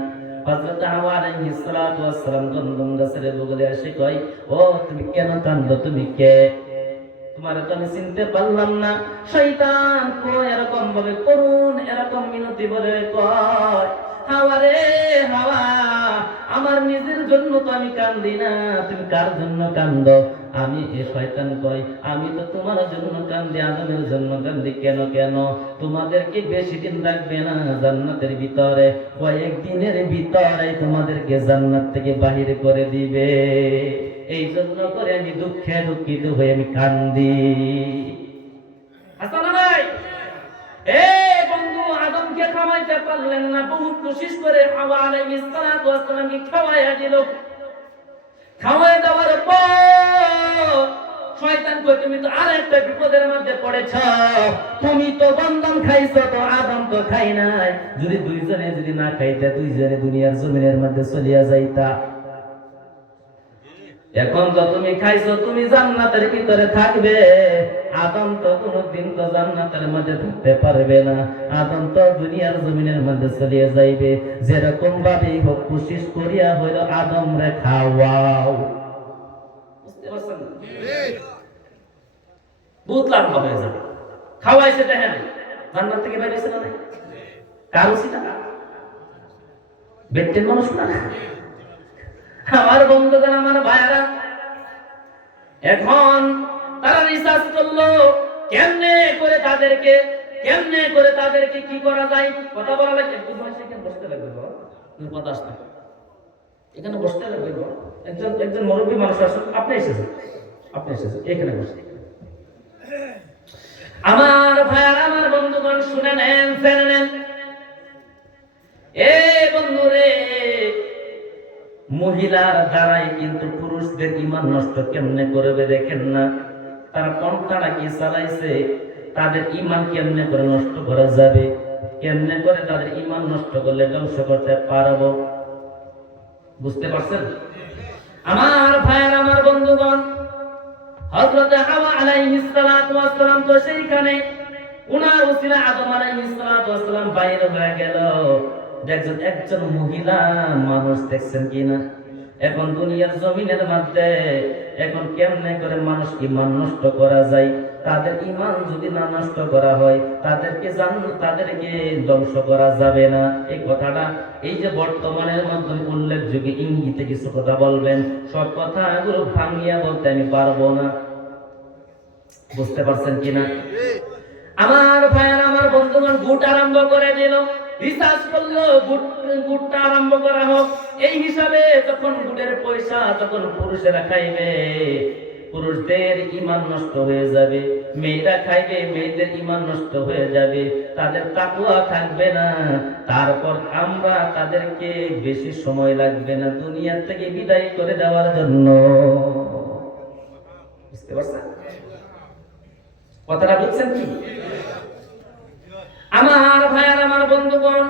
হযরত হাওয়া আলাইহিস সালাতু ওয়াস সালাম গন্ধম গাছের বুগলে এসে কয়, ও তুমি কেন কাঁদো? তুমি কে? তোমার তো আমি চিনতে পারলাম না। শয়তান কয় এরকম ভাবে করুণ, এরকম মিনতি বলে কয়, হাওয়া রে হাওয়া, আমার নিজের জন্য তো আমি কান্দি না, তুমি কার জন্য কান্দো? আমি এ শয়তান কই, আমি তো তোমার জন্য কান্দি, আদমের জন্য কান্দি। কেন? কেন? তোমাদেরকে বেশি দিন রাখবে না জান্নাতের ভিতরে, কয়েকদিনের ভিতরে তোমাদেরকে জান্নাত থেকে বাহির করে দিবে। এই জন্য করে আমি দুঃখে দুঃখিত হয়ে আমি কান্দি। আসলে ভাই, বন্ধু, আদমকে খাওয়াইতে পারলেন না, বহুত কোশিশ করে হাওয়া আলাইহিস সালাতু ওয়াস সালামকে খাওয়াইয়া দিল। খাওয়াই দেওয়ার পর শয়তান কই, তুমি তো আরেকটা বিপদের মধ্যে পড়েছ। তুমি তো বন্ধন খাইছো, তো আদম তো খাই নাই। যদি দুইজনে যদি না খাইতে, দুইজনে দুনিয়ার জমিনের মধ্যে চলিয়া যাইতা। এখন তো তুমি খাইছো, তুমি জান্নাতের ভিতরে থাকবে। আদম তো কোনদিন তো জান্নাতের মধ্যে থাকতে পারবে না। আদম তো দুনিয়ার জমিনের মধ্যে চলিয়ে যাইবে। যেরকম ভাবে হোক কোশিশ করিয়া হইল আদম রে খাওয়াও। বুঝতে পারছেন? বহুত লম্বা হয়ে যাবে। খাওয়াইছে দেখেন, জান্নাত থেকে বের হইছে না? কার উচিত না? ব্যক্তির মানুষ না? আমার বন্ধুগণ, আমার ভাইরা, এখন তারা রিসার্চ করলো কেমনে করে তাদেরকে কি করা যায়। কথা বলা লাগে, বসতে লাগবে, কথা আসতে এখানে বসতে লাগবে। একজন মুরব্বী মানুষ আসুন, আপনি এসেছেন এখানে বসে। আমার ভাইয়ার, আমার বন্ধুগণ, শুনে নেন, ফেলে নেন। বন্ধুরে, মহিলার দ্বারাই কিন্তু পুরুষদের ঈমান নষ্ট কেমনে করবে দেখেন না? তারা পন্থাটা কি চালাইছে, তাদের ঈমান কেমনে করে নষ্ট করা যাবে, কেমনে করে তাদের ঈমান নষ্ট করলে ধ্বংস করতে পারবো। বুঝতে পারছেন? আমার ভাইয়ের, আমার বন্ধুগণ, হযরত হাওয়া আলাইহিস সালাতু ওয়াস সালাম তো সেইখানে, উনার উসিলা আদম আলাইহিস সালাতু ওয়াস সালাম বাইর হয়ে গেল। দেখছেন একজন মহিলা মানুষ, দেখছেন কিনা? এখন দুনিয়ার জমিনের মধ্যে এখন কেমনে করে মানুষ ঈমান নষ্ট করা যায়। তাদের ঈমান যদি না নষ্ট করা হয়, তাদেরকে ধ্বংস করা যাবে না। এই কথাটা এই যে বর্তমানের মাধ্যমে উল্লেখযোগ্য ইঙ্গিতে কিছু কথা বলবেন, সব কথাগুলো ভাঙিয়া বলতে আমি পারবো না। বুঝতে পারছেন কিনা? আমার ভাইয়ের, আমার বন্ধুগণ, গুট আরম্ভ করে দিল। রিসার্চ করলো গুটটা আরম্ভ করা হোক। এই হিসাবে যখন গুটের পয়সা যখন পুরুষেরা খাইবে, পুরুষদের ঈমান নষ্ট হয়ে যাবে, মেয়েরা খাইবে, মেয়েদের ঈমান নষ্ট হয়ে যাবে, তাদের তাকওয়া থাকবে না। তারপর আমরা তাদেরকে বেশি সময় লাগবে না দুনিয়া থেকে বিদায় করে দেওয়ার জন্য। বুঝতে পারছেন কথাটা? বুঝছেন কি? আমার ভাইয়ার, আমার বন্ধুগণ,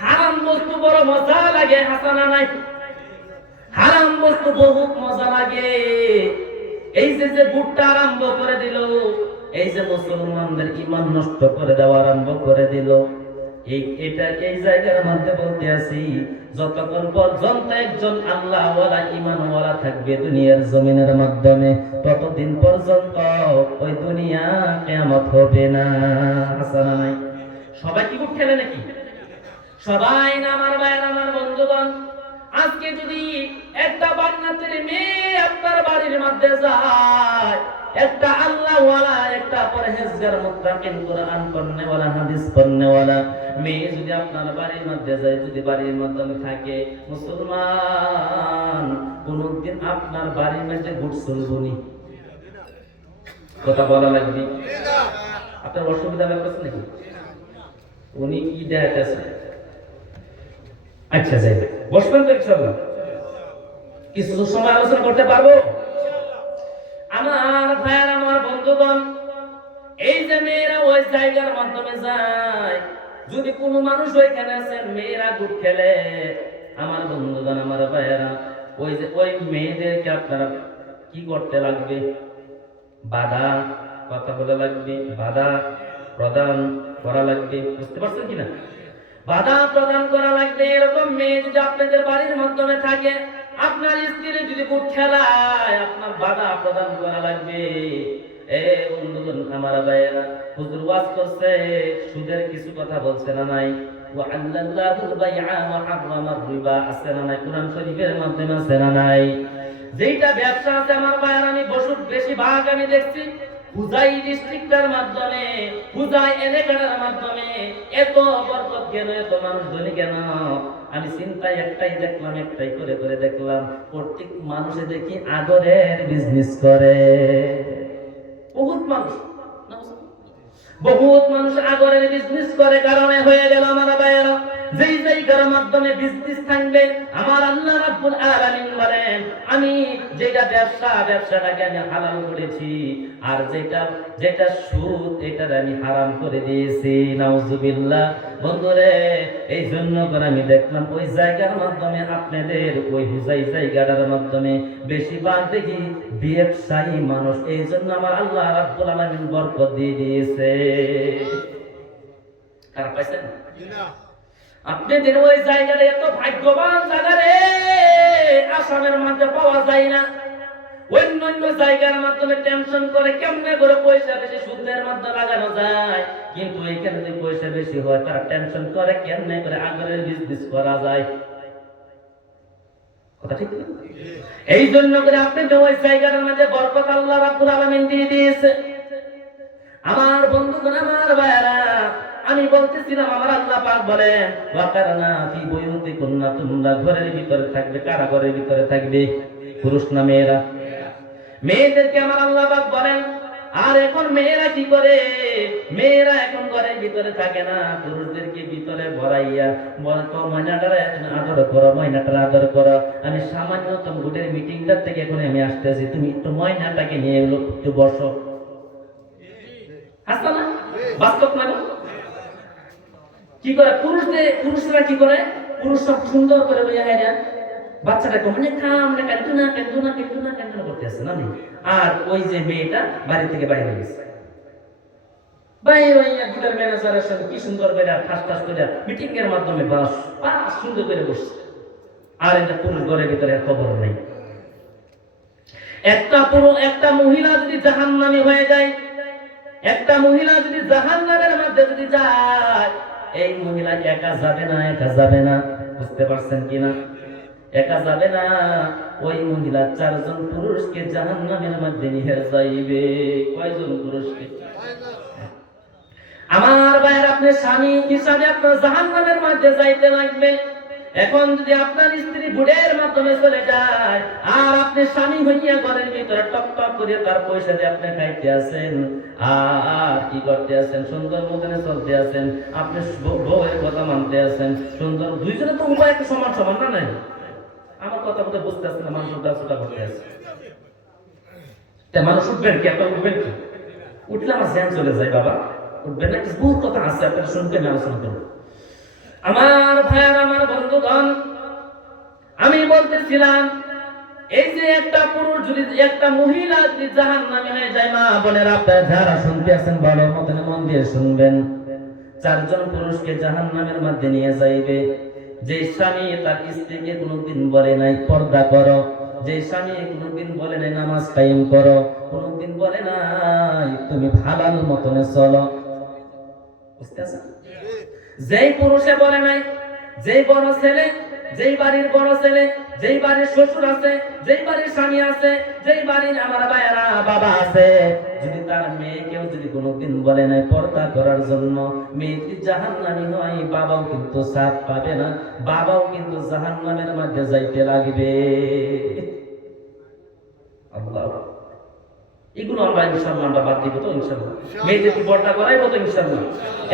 হারাম বস্তু বড় মজা লাগে, হাসানা নাই? হারাম বস্তু বহুত মজা লাগে। এই যে বুটটা আরম্ভ করে দিল, এই যে মুসলমানদের ঈমান নষ্ট করে দেওয়া আরম্ভ করে দিল, এই জায়গার মধ্যে বলতে আছি, যতক্ষণ পর্যন্ত একজন আল্লাহওয়ালা ঈমানওয়ালা থাকবে দুনিয়ার জমিনের মাধ্যমে, ততদিন পর্যন্ত ওই দুনিয়া কিয়ামত হবে না। হাসানা নাই? সবাই কি বুট খেলে নাকি? সবাই না আমার ভাইয়ের, আমার বন্ধুগণ। আজকে যদি একটা বান্নাতের মেয়ে আপনার বাড়ির মধ্যে যায়, একটা আল্লাহওয়ালা, একটা পরহেজগার, মুত্তাকিন, কোরআন পড়নেওয়ালা, হাদিস পড়নেওয়ালা মেয়ে যদি আপনার বাড়ির মধ্যে যায়, যদি বাড়ির মধ্যে থাকে, মুসলমান, কোনদিন আপনার বাড়ির মধ্যে বুট চলবনি। কথা বলা লাগবে? আপনার অসুবিধা লাগছে নাকি? উনি কি দেখাচ্ছে? আচ্ছা, যাই বসবেন তো ইনশাআল্লাহ? কিছু সময় আলোচনা করতে পারবো? আমার ভাইয়ার, আমার বন্ধুগণ, এই যে মেয়েরা ওই জায়গার মাধ্যমে যায়, যদি কোনো মানুষ ওইখানে আছেন মেয়েরা গুড খেলে, আমার বন্ধুগণ, আমার ভাইয়ারা, ওই মেয়েদেরকে আপনারা কি করতে লাগবে? বাধা, কথা বলা লাগবে, বাধা প্রদান করা লাগবে। বুঝতে পারছেন কিনা? বাধা প্রদান করা লাগবে। এরকম মেয়ে যদি আপনাদের বাড়ির মাধ্যমে থাকে, আপনার স্ত্রী যদি বুট খেলায়, আপনার বাধা প্রদান করা লাগবে। এ বন্ধুগণ, আমার ভাইয়েরা, হুজুর ওয়াজ করছে, সুদের কিছু কথা বলছে না নাই? ওয়া আল্লাল্লাহুল বাইআ ওয়া হারামার রিবা, আছে না নাই? কোরআন শরীফের মাধ্যমে আছে না নাই? যেটা ব্যবসা আছে আমার ভাইয়েরা, আমি বেশি ভাগ আমি দেখছি হুজাই ডিস্ট্রিক্টের মাধ্যমে, হুজাই এলাকার মাধ্যমে এত বরকত কেন, এত মানুষ ধনী কেন? আমি চিন্তায় একটাই দেখলাম, একটাই করে করে দেখলাম, প্রত্যেক মানুষে দেখি আদরের বিজনেস করে। বহুত মানুষ আগরের বিজনেস করে, কারণে হয়ে গেল আমার ভাইয়েরা, যেই জায়গার মাধ্যমে বিজনেস থাকবে, আমার আল্লাহ রাব্বুল আলামিন বলেন, আমি যেটা ব্যবসাটাকে আমি হালাল করেছি, আর যেটা সুদ, এটা আমি হারাম করে দিয়েছি। নাউজুবিল্লাহ। বন্ধুরে, এই জন্য করে আমি দেখলাম ওই জায়গার মাধ্যমে, আপনাদের ওই হুজাই জায়গাটার মাধ্যমে বেশিরভাগ দেখি ব্যবসায়ী মানুষ। এই জন্য আমার আল্লাহ রাব্বুল আলামিন বরকত দিয়ে দিয়েছে। কার পাইছেন? আপনাদের ওই জায়গাটা এত ভাগ্যবান জায়গা রে, আসামের মধ্যে পাওয়া যায় না। অন্য জায়গার মাধ্যমে টেনশন করে কেমনে করে পয়সা বেশি সুদের মধ্যে লাগানো যায়, কিন্তু এখানে যদি পয়সা বেশি হয়, তারা টেনশন করে কেমনে করে আগরের বিজনেস করা যায়। কথা ঠিক না? এই জন্য করে আপনি ওই জায়গার মধ্যে বরকত আল্লাহ রাব্বুল আলামিন দিয়ে দিয়েছে। আমার বন্ধুগণ, আমার ভাইরা, আমি বলতেছিলাম, আমার আল্লাহ পাক বলেন, ওয়াকারনা ফি বুয়ুতিকুন্না, তোমরা ঘরের ভিতরে থাকবে। কারা ঘরের ভিতরে থাকবে? পুরুষ না মেয়েরা? মেয়েদেরকে আমার আল্লাহ পাক বলেন। আর এখন মেয়েরা কি করে? মেয়েরা এখন ঘরের ভিতরে থাকে না, পুরুষদেরকে ভিতরে ভরাইয়া বলে, তো ময়নাটার আদর করো, ময়নাটার আদর করো। আমি সামান্যতম গুটের মিটিংটার থেকে এখন আমি আসতেছি, তুমি একটু ময়নাটাকে নিয়ে এলো, একটু বসো। আসতো না? বাস্তব না? কি করে পুরুষরা কি করে? পুরুষরা সুন্দর করে লইয়া যায় না বাচ্চাটাকে, মানে কামড়ে কান্দুনা করতে আসছে না। আর ওই যে মেয়েটা বাড়ি থেকে বাইরে গেছে, বাইরে হইয়া গুলের ম্যানেজারের সাথে কি সুন্দর করে ঠাস করে মিটিং এর মাধ্যমে বাস সুন্দর করে বসছে। আর এটা পুরুষ ঘরের ভিতরে খবর নেই। একটা মহিলা যদি জাহান্নামী হয়ে যায়, একটা মহিলা যদি জাহান্নামের মধ্যে যদি যায়, এই মহিলা একা যাবে না। বুঝতে পারছেন কিনা? একা যাবে না। ওই মহিলা 4 জন পুরুষকে জাহান্নামের মধ্যে নিয়ে যাইবে। কয়জন পুরুষকে? আমার ভাইয়ের, আপনি স্বামী হিসাবে আপনার জাহান্নামের মধ্যে যাইতে লাগবে। এখন যদি আপনার স্ত্রী বুড়ের মাধ্যমে চলে যায়, আর আপনি আপনি স্বামী হইয়া ঘরের ভিতরে টক টক করে তার পয়সা দিয়ে আপনি খাইতে আছেন, আর কি করতে আছেন, সুন্দর মতনে চলতে আছেন, আপনি বউয়ের কথা মানতে আছেন সুন্দর, দুইজনে তো উভয় একটা সমান সমান না নাই? আমার কথা বলতে বুঝতে আসছে না, মানুষ উল্টা করতে আছে। মানুষ উঠবেন কি, আপনার উঠবেন কি? উঠলে আমার জ্ঞান চলে যায় বাবা, উঠবেন না? কিছু বহু কথা আছে, আপনারা শুনতে আমি আলোচনা করবো। আমার ভাইয়ার, আমার বন্ধুগণ, আমি বলতেছিলাম এই যে একটা পুরুষ যদি, একটা মহিলা যদি জাহান্নামে হয়ে যায়, মা বোনেরা আপনারা যারা শুনতে আছেন ভালো মতন মন দিয়ে শুনবেন, 4 জন পুরুষকে জাহান্নামের মধ্যে নিয়ে যাইবে। যে স্বামী তার স্ত্রীকে কোনোদিন বলে নাই পর্দা করো, যে স্বামী কোনোদিন বলে নাই নামাজ কায়েম করো, কোনোদিন বলে নাই তুমি হালাল মতনে চলো, বুঝতে আছেন? যেই পুরুষে বলে নাই, যেই বড় ছেলে, যেই বাড়ির বড় ছেলে, যেই বাড়ির শ্বশুর আছে, যেই বাড়ির স্বামী আছে, যেই বাড়ির আমার ভাইয়েরা বাবা আছে, যদি তার মেয়েকেও যদি কোনোদিন বলে নাই পর্দা করার জন্য, মেয়ে যদি জাহান্নামী হয়, বাবাও কিন্তু সাথ পাবে না, বাবাও কিন্তু জাহান্নামের মধ্যে যাইতে লাগবে। আল্লাহ, এগুলো আমরা ইনশাআল্লাহ আমরা বাদ দিব তো ইনশাআল্লাহ। মেয়েদের কি পর্দা করাইবো তো ইনশাআল্লাহ।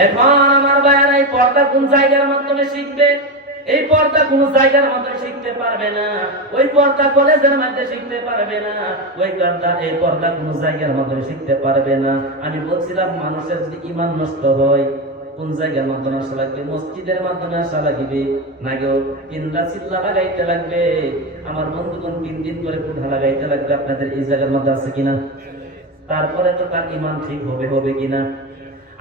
এখন আমার ভাইয়েরা এই পর্দা কোন জায়গার মাধ্যমে শিখবে? এই পর্দা কোন জায়গার মধ্যে শিখতে পারবে না, ওই পর্দা কলেজের মধ্যে শিখতে পারবে না, ওই পর্দা এই পর্দা কোন জায়গার মধ্যে শিখতে পারবে না। আমি বলছিলাম মানুষের যদি ঈমান নষ্ট হয় কোন জায়গার মাধ্যমে আসা লাগবে? মসজিদের মাধ্যমে আসা লাগবে, না গো কিন্দা চিল্লা লাগাইতে লাগবে। আমার বন্ধুগণ 3 দিন করে কুঠা লাগাইতে লাগবে, আপনাদের এই জায়গার মধ্যে আছে কিনা? তারপরে তো তার ঈমান ঠিক হবে কিনা?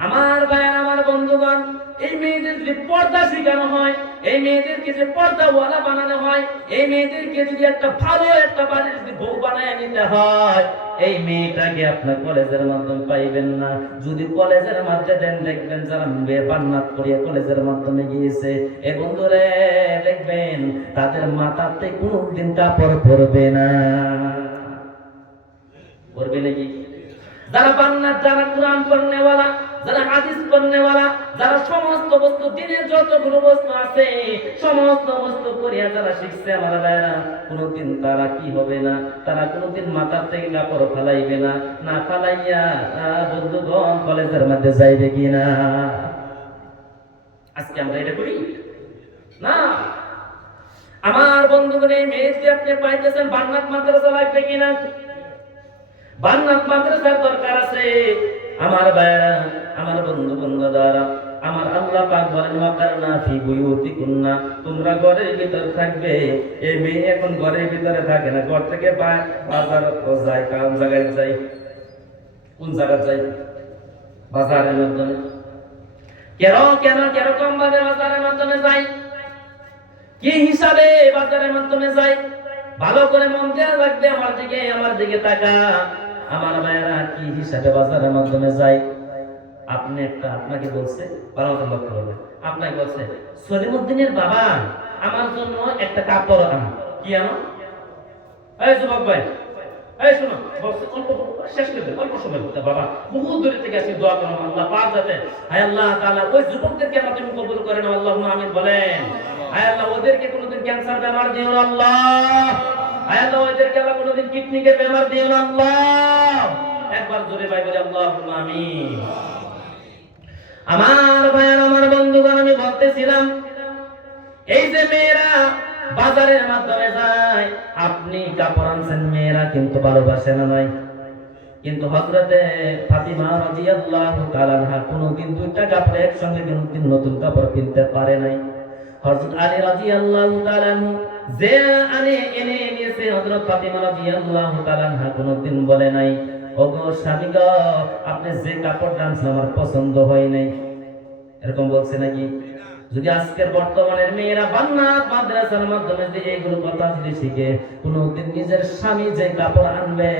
আমার ভাইয়ের, আমার বন্ধুগণ, এই মেয়েদের যদি পর্দা শেখানো হয়, এই মেয়েদেরকে যে পর্দাওয়ালা বানানো হয়, এই মেয়েদেরকে যদি একটা ভালো একটা বাড়ির যদি বউ বানায় নিতে হয়, এই মেয়েটাকে আপনার কলেজের মাধ্যমে পাইবেন না। যদি কলেজের মাধ্যমে দেন, দেখবেন যারা মেয়ে বান্নাত করিয়া কলেজের মাধ্যমে গিয়েছে, এ বন্ধুরে দেখবেন তাদের মাথাতে কোনদিন কাপড় পরবে না, পরবে নাকি? যারা বান্নাত, যারা কোরআন পড়নেওয়ালা, যারা হাদিস পড়নেওয়ালা, যারা সমস্ত বস্তু দিনের যতগুলো বস্তু আছে সমস্ত বস্তু করিয়া যারা শিখছে, আমার ভাইরা, কোনদিন তারা কি হবে না, তারা কোনদিন মাথার থেকে কাপড় ফালাইবে না, না ফালাইয়া বন্ধুগণ কলেজের মধ্যে যাইবে কিনা? আজকে আমরা এটা করি না। আমার বন্ধুগণ, এই মেয়েটি আপনি পাইতেছেন, বান্নাত মাদ্রাসা লাগবে কিনা? বান্নাত মাদ্রাসার দরকার আছে আমার ভাইরা, আমার বন্ধুরা। আমার আল্লাহ পাক বলেন, ওয়াকারনা ফি বুয়ুতিকুন্না, তোমরা ঘরের ভিতর থাকবে। এই মেয়ে এখন ঘরের ভিতরে থাকে না, ঘর থেকে বাজার যায়, কোন জায়গায় যায়? কোন জায়গায় যায়? বাজারের মাধ্যমে। কেরকম ভাবে বাজারের মাধ্যমে যায়? কি হিসাবে বাজারের মাধ্যমে যায়? ভালো করে মন দেওয়া লাগবে, আমার দিকে তাকা। আমার ভাইয়েরা, কি হিসাবে বাজারের মাধ্যমে যায়? আপনাকে বলছে, আপনাকে বলছে, সলিমউদ্দিনের বাবা আমার জন্য একটা কাপড় আনো। কি আনো? এই যুবক ভাই, এই শোনো, শেষ করে দেন, অল্প সময় করতে বাবা, বহু দূরে থেকে আসি, দোয়া করো আল্লাহ পাক যাতে, হায় আল্লাহ তাআলা ওই যুবকদেরকে আমার তুমি কবুল করে নাও, আল্লাহুম্মা আমিন বলেন। হায় আল্লাহ, ওদেরকে কোনোদিন ক্যান্সার বেমার দিও না আল্লাহ, হায় আল্লাহ, ওদেরকে আল্লাহ কোনোদিন কিডনির বেমার দিও না আল্লাহ। একবার জোরে ভাই বলে আল্লাহুম্মা আমিন। আমার ভাইয়ের, আমার বন্ধুগণ, আমি বলতেছিলাম এই যে মেয়েরা বাজারের মাধ্যমে যায়, আপনি কাপড় আনছেন, মেয়েরা কিন্তু ভালোবাসে না নাই? কিন্তু হযরতে ফাতিমা রাদিয়াল্লাহু তাআলা আনহা কোনোদিন 2টা কাপড় একসঙ্গে কোনোদিন নতুন কাপড় কিনতে পারে নাই। হযরত আলী রাদিয়াল্লাহু তাআলা যে এনে নিয়েছে, হযরত ফাতিমা রাদিয়াল্লাহু তাআলা আনহা কোনোদিন বলে নাই, ওগো স্বামী গো, আপনি যে কাপড় আনছেন আমার পছন্দ হয় নাই, এরকম বলছে নাকি? যদি আজকের বর্তমানের মেয়েরা বান্নাত মাদ্রাসার মাধ্যমে যে এইগুলো কথা যদি শিখে, কোনদিন নিজের স্বামী যে কাপড় আনবে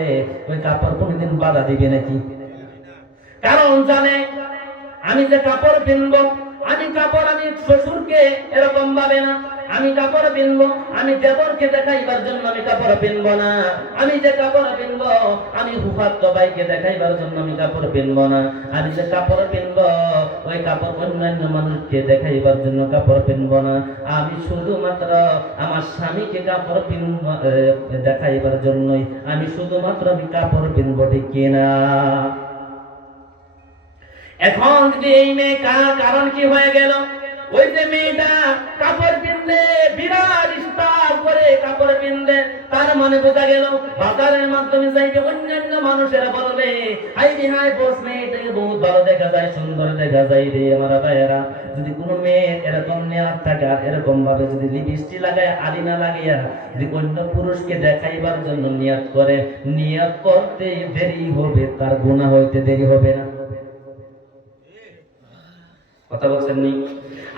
ওই কাপড় কোনদিন বাধা দিবে নাকি? কারণ জানে আমি যে কাপড় কিনবো, আমি শ্বশুরকে এরকম ভাবে না, আমি কাপড় পিনবো, আমি দেবরকে দেখাইবার জন্য আমি কাপড় পিনবো না। আমি যে কাপড় পিনবো, আমি ফুফাতো ভাইকে দেখাইবার জন্য আমি কাপড় পিনবো না। আমি যে কাপড় পিনবো, ওই কাপড় অন্যান্য মানুষকে দেখাইবার জন্য কাপড় পিনবো না। আমি শুধুমাত্র আমার স্বামীকে কাপড় দেখাইবার জন্যই আমি শুধুমাত্র আমি কাপড় পিনবো, ঠিক কিনা? এখন যদি এই মেয়ে কারণ কি হয়ে গেল, ওই যে মেয়েটা কাপড় পিনলে বিরাট স্টাইল করে কাপড় পিনলে, তার মানে বোঝা গেল বাজারের মাধ্যমে যাইবে অন্যান্য মানুষেরা বলবে হাই রে হাই বস, মেয়েটাকে বহুত ভালো দেখা যায়, সুন্দর দেখা যায় রে। আমার ভাইয়েরা, যদি কোনো মেয়ে এরকম নেয়ার থাকে আর এরকম ভাবে যদি লিপস্টিক লাগায় আলিনা লাগাইয়া যদি অন্য পুরুষকে দেখাইবার জন্য নিয়ত করে, নিয়ত করতে দেরি হবে, তার গুনাহ হইতে দেরি হবে না। কথা বলছেন নি?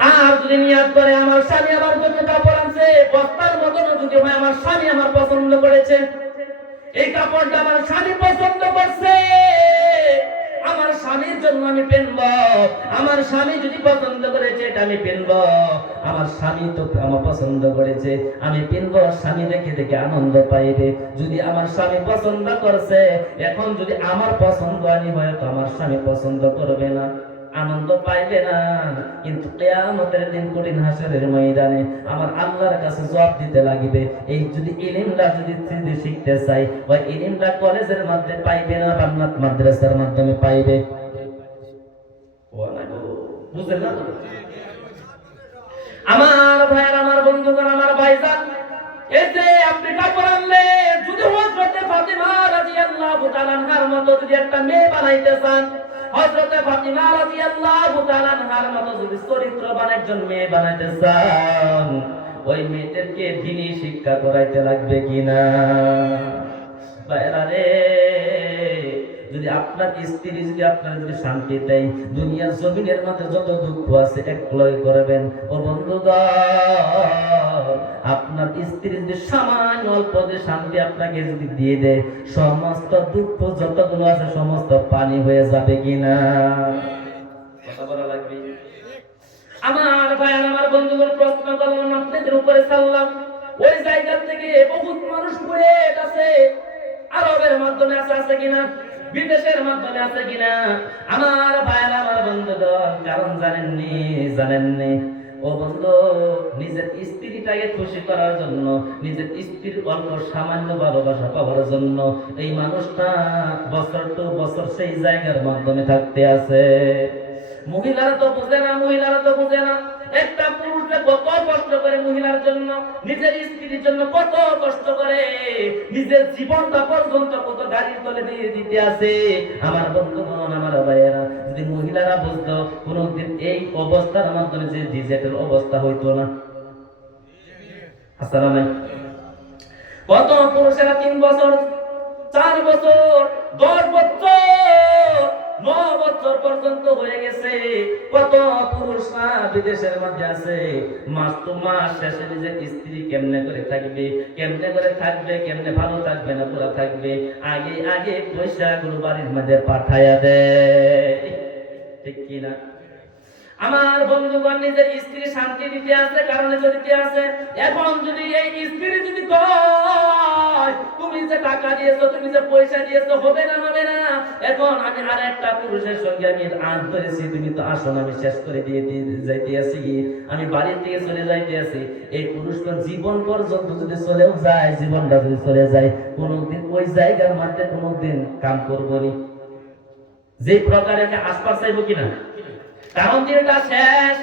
আর যদি নিয়ত করে আমার স্বামী আমার জন্য কাপড় আনছে, বস্তার মতন যদি হয় আমার স্বামী আমার পছন্দ করেছে, এই কাপড়টা আমার স্বামী পছন্দ করছে, আমার স্বামীর জন্য আমি পেনব, আমার স্বামী যদি পছন্দ করেছে এটা আমি পেনব, আমার স্বামী তো আমার পছন্দ করেছে আমি পেনব, স্বামী দেখে দেখে আনন্দ পাইবে। যদি আমার স্বামী পছন্দ করছে, এখন যদি আমার পছন্দ আনি হয় তো আমার স্বামী পছন্দ করবে না, আনন্দ পাইবে না। কিন্তু কিয়ামতের দিন কঠিন হাসরের ময়দানে আমার আল্লাহর কাছে জবাব দিতে লাগিবে। এই যদি ইলমটা যদি শিখতে চাই, ওই ইলমটা কলেজের মধ্যে পাইবে না, বান্নাত মাদ্রাসার মাধ্যমে পাইবে। বুঝলেন না? আমার ভাইয়ের, আমার বন্ধুগণ, আমার ভাইজান, এই যে আপনি কাপড় আনলে যদি হযরতে ফাতিমা রাদিয়াল্লাহু তাআলা আনহার মতো যদি একটা মেয়ে বানাইতে চান, হযরতে ফাতিমা রাদিয়াল্লাহু তাআলা আনহার মতো যদি চরিত্রবান একজন মেয়ে বানাইতে চান, ওই মেয়েদেরকে দ্বীনি শিক্ষা করাইতে লাগবে কিনা? বাইরা রে, যদি আপনার স্ত্রী যদি আপনার যদি শান্তি দেয়, দুনিয়ার জমিনের মধ্যে যত দুঃখ আছে একলয় করবেন। ও বন্ধুগণ, আপনার স্ত্রী যদি সামান্য অল্প যে শান্তি আপনাকে যদি দিয়ে দেয়, সমস্ত দুঃখ যতগুলো আছে সমস্ত পানি হয়ে যাবে কিনা? কথা বলা লাগবে। আমার ভাই, আমার বন্ধুগণ, প্রশ্ন করলাম আপনাদের উপরে সাল্লাম, ওই জায়গা থেকে বহুত মানুষ পড়ে আছে, আরবের মাধ্যমে আছে কিনা, বিদেশের মাধ্যমে আছে কিনা? আমার ভাইরা, আমার বন্ধুগণ, কারণ জানেননি ও বন্ধু, নিজের স্ত্রীটাকে খুশি করার জন্য, নিজের স্ত্রীর অল্প সামান্য ভালোবাসা পাওয়ার জন্য এই মানুষটা বছর তো বছর সেই জায়গার মাধ্যমে থাকতে আছে। মহিলারা তো বুঝে না, একটা পুরুষ কত কষ্ট করে মহিলার জন্য, নিজের স্ত্রীর জন্য কত কষ্ট করে, নিজের জীবনটা পর্যন্ত কত গাড়ির তলে দিয়ে দিতে আছে। আমার বন্ধুগণ, আমার ভাইয়েরা, যদি মহিলারা বুঝতো, কোনদিন এই অবস্থার মাধ্যমে যে ডিজিটাল অবস্থা হইতো না। আসলে নাই কত পুরুষেরা 3 বছর 4 বছর 10 বছর 9 বছর পর্যন্ত হয়ে গেছে, কত পুরুষরা বিদেশের মধ্যে আছে, মাস তো মাস শেষে নিজের স্ত্রী কেমনে করে থাকবে, কেমনে ভালো থাকবে না পুরা থাকবে, আগে পয়সা গুলো বাড়ির মধ্যে পাঠায়া দেয়, ঠিক কিনা? আমার বন্ধুগণ, নিজের স্ত্রী শান্তি দিতে আছে, কারণে দিতে আছে। এখন যদি এই স্ত্রী যদি কয় তুমি যে টাকা দিয়েছো, তুমি যে পয়সা দিয়েছো, হবে না, এখন আমি আর একটা পুরুষের সঙ্গে আমি আজ ধরেছি, তুমি তো আসো না, আমি শেষ করে দিয়ে যাইতে আছি, আমি বাড়ির থেকে চলে যাইতে আছি, এই পুরুষটা জীবন পর্যন্ত যদি চলেও যায়, জীবনটা যদি চলে যায়, কোনোদিন ওই জায়গার মধ্যে কোনোদিন কাম করবো নি, যে প্রকারে আশপাশ চাইবো কিনা? কারণ দিনটা শেষ,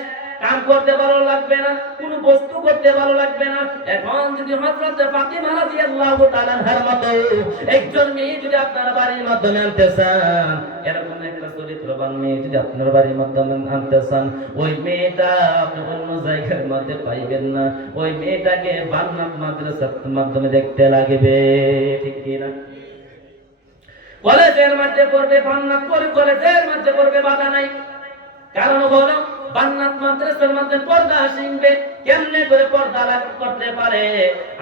কাম করতে ভালো লাগবে না, কোন বস্তু করতে ভালো লাগবে না। এখন যদি হযরত ফাতিমা রাদিয়াল্লাহু তাআলা আনহার মতো একজন মেয়ে যদি আপনার বাড়ির মাধ্যমে আনতে চান, এরকম একটা চরিত্রবান মেয়ে যদি আপনার বাড়ির মাধ্যমে আনতে চান, ওই মেয়েটা আপনি অন্য জায়গার মধ্যে পাইবেন না, ওই মেয়েটাকে বান্নাত মাদ্রাসার মাধ্যমে দেখতে লাগবে, ঠিক কিনা? কলেজের মধ্যে পড়বে, বান্নাত করে কলেজের মধ্যে পড়বে, বাধা নাই। কারণ হলো বান্নাত মাদ্রাসার মধ্যে পর্দা শিখবে, কেমনে করে পর্দা করতে পারে?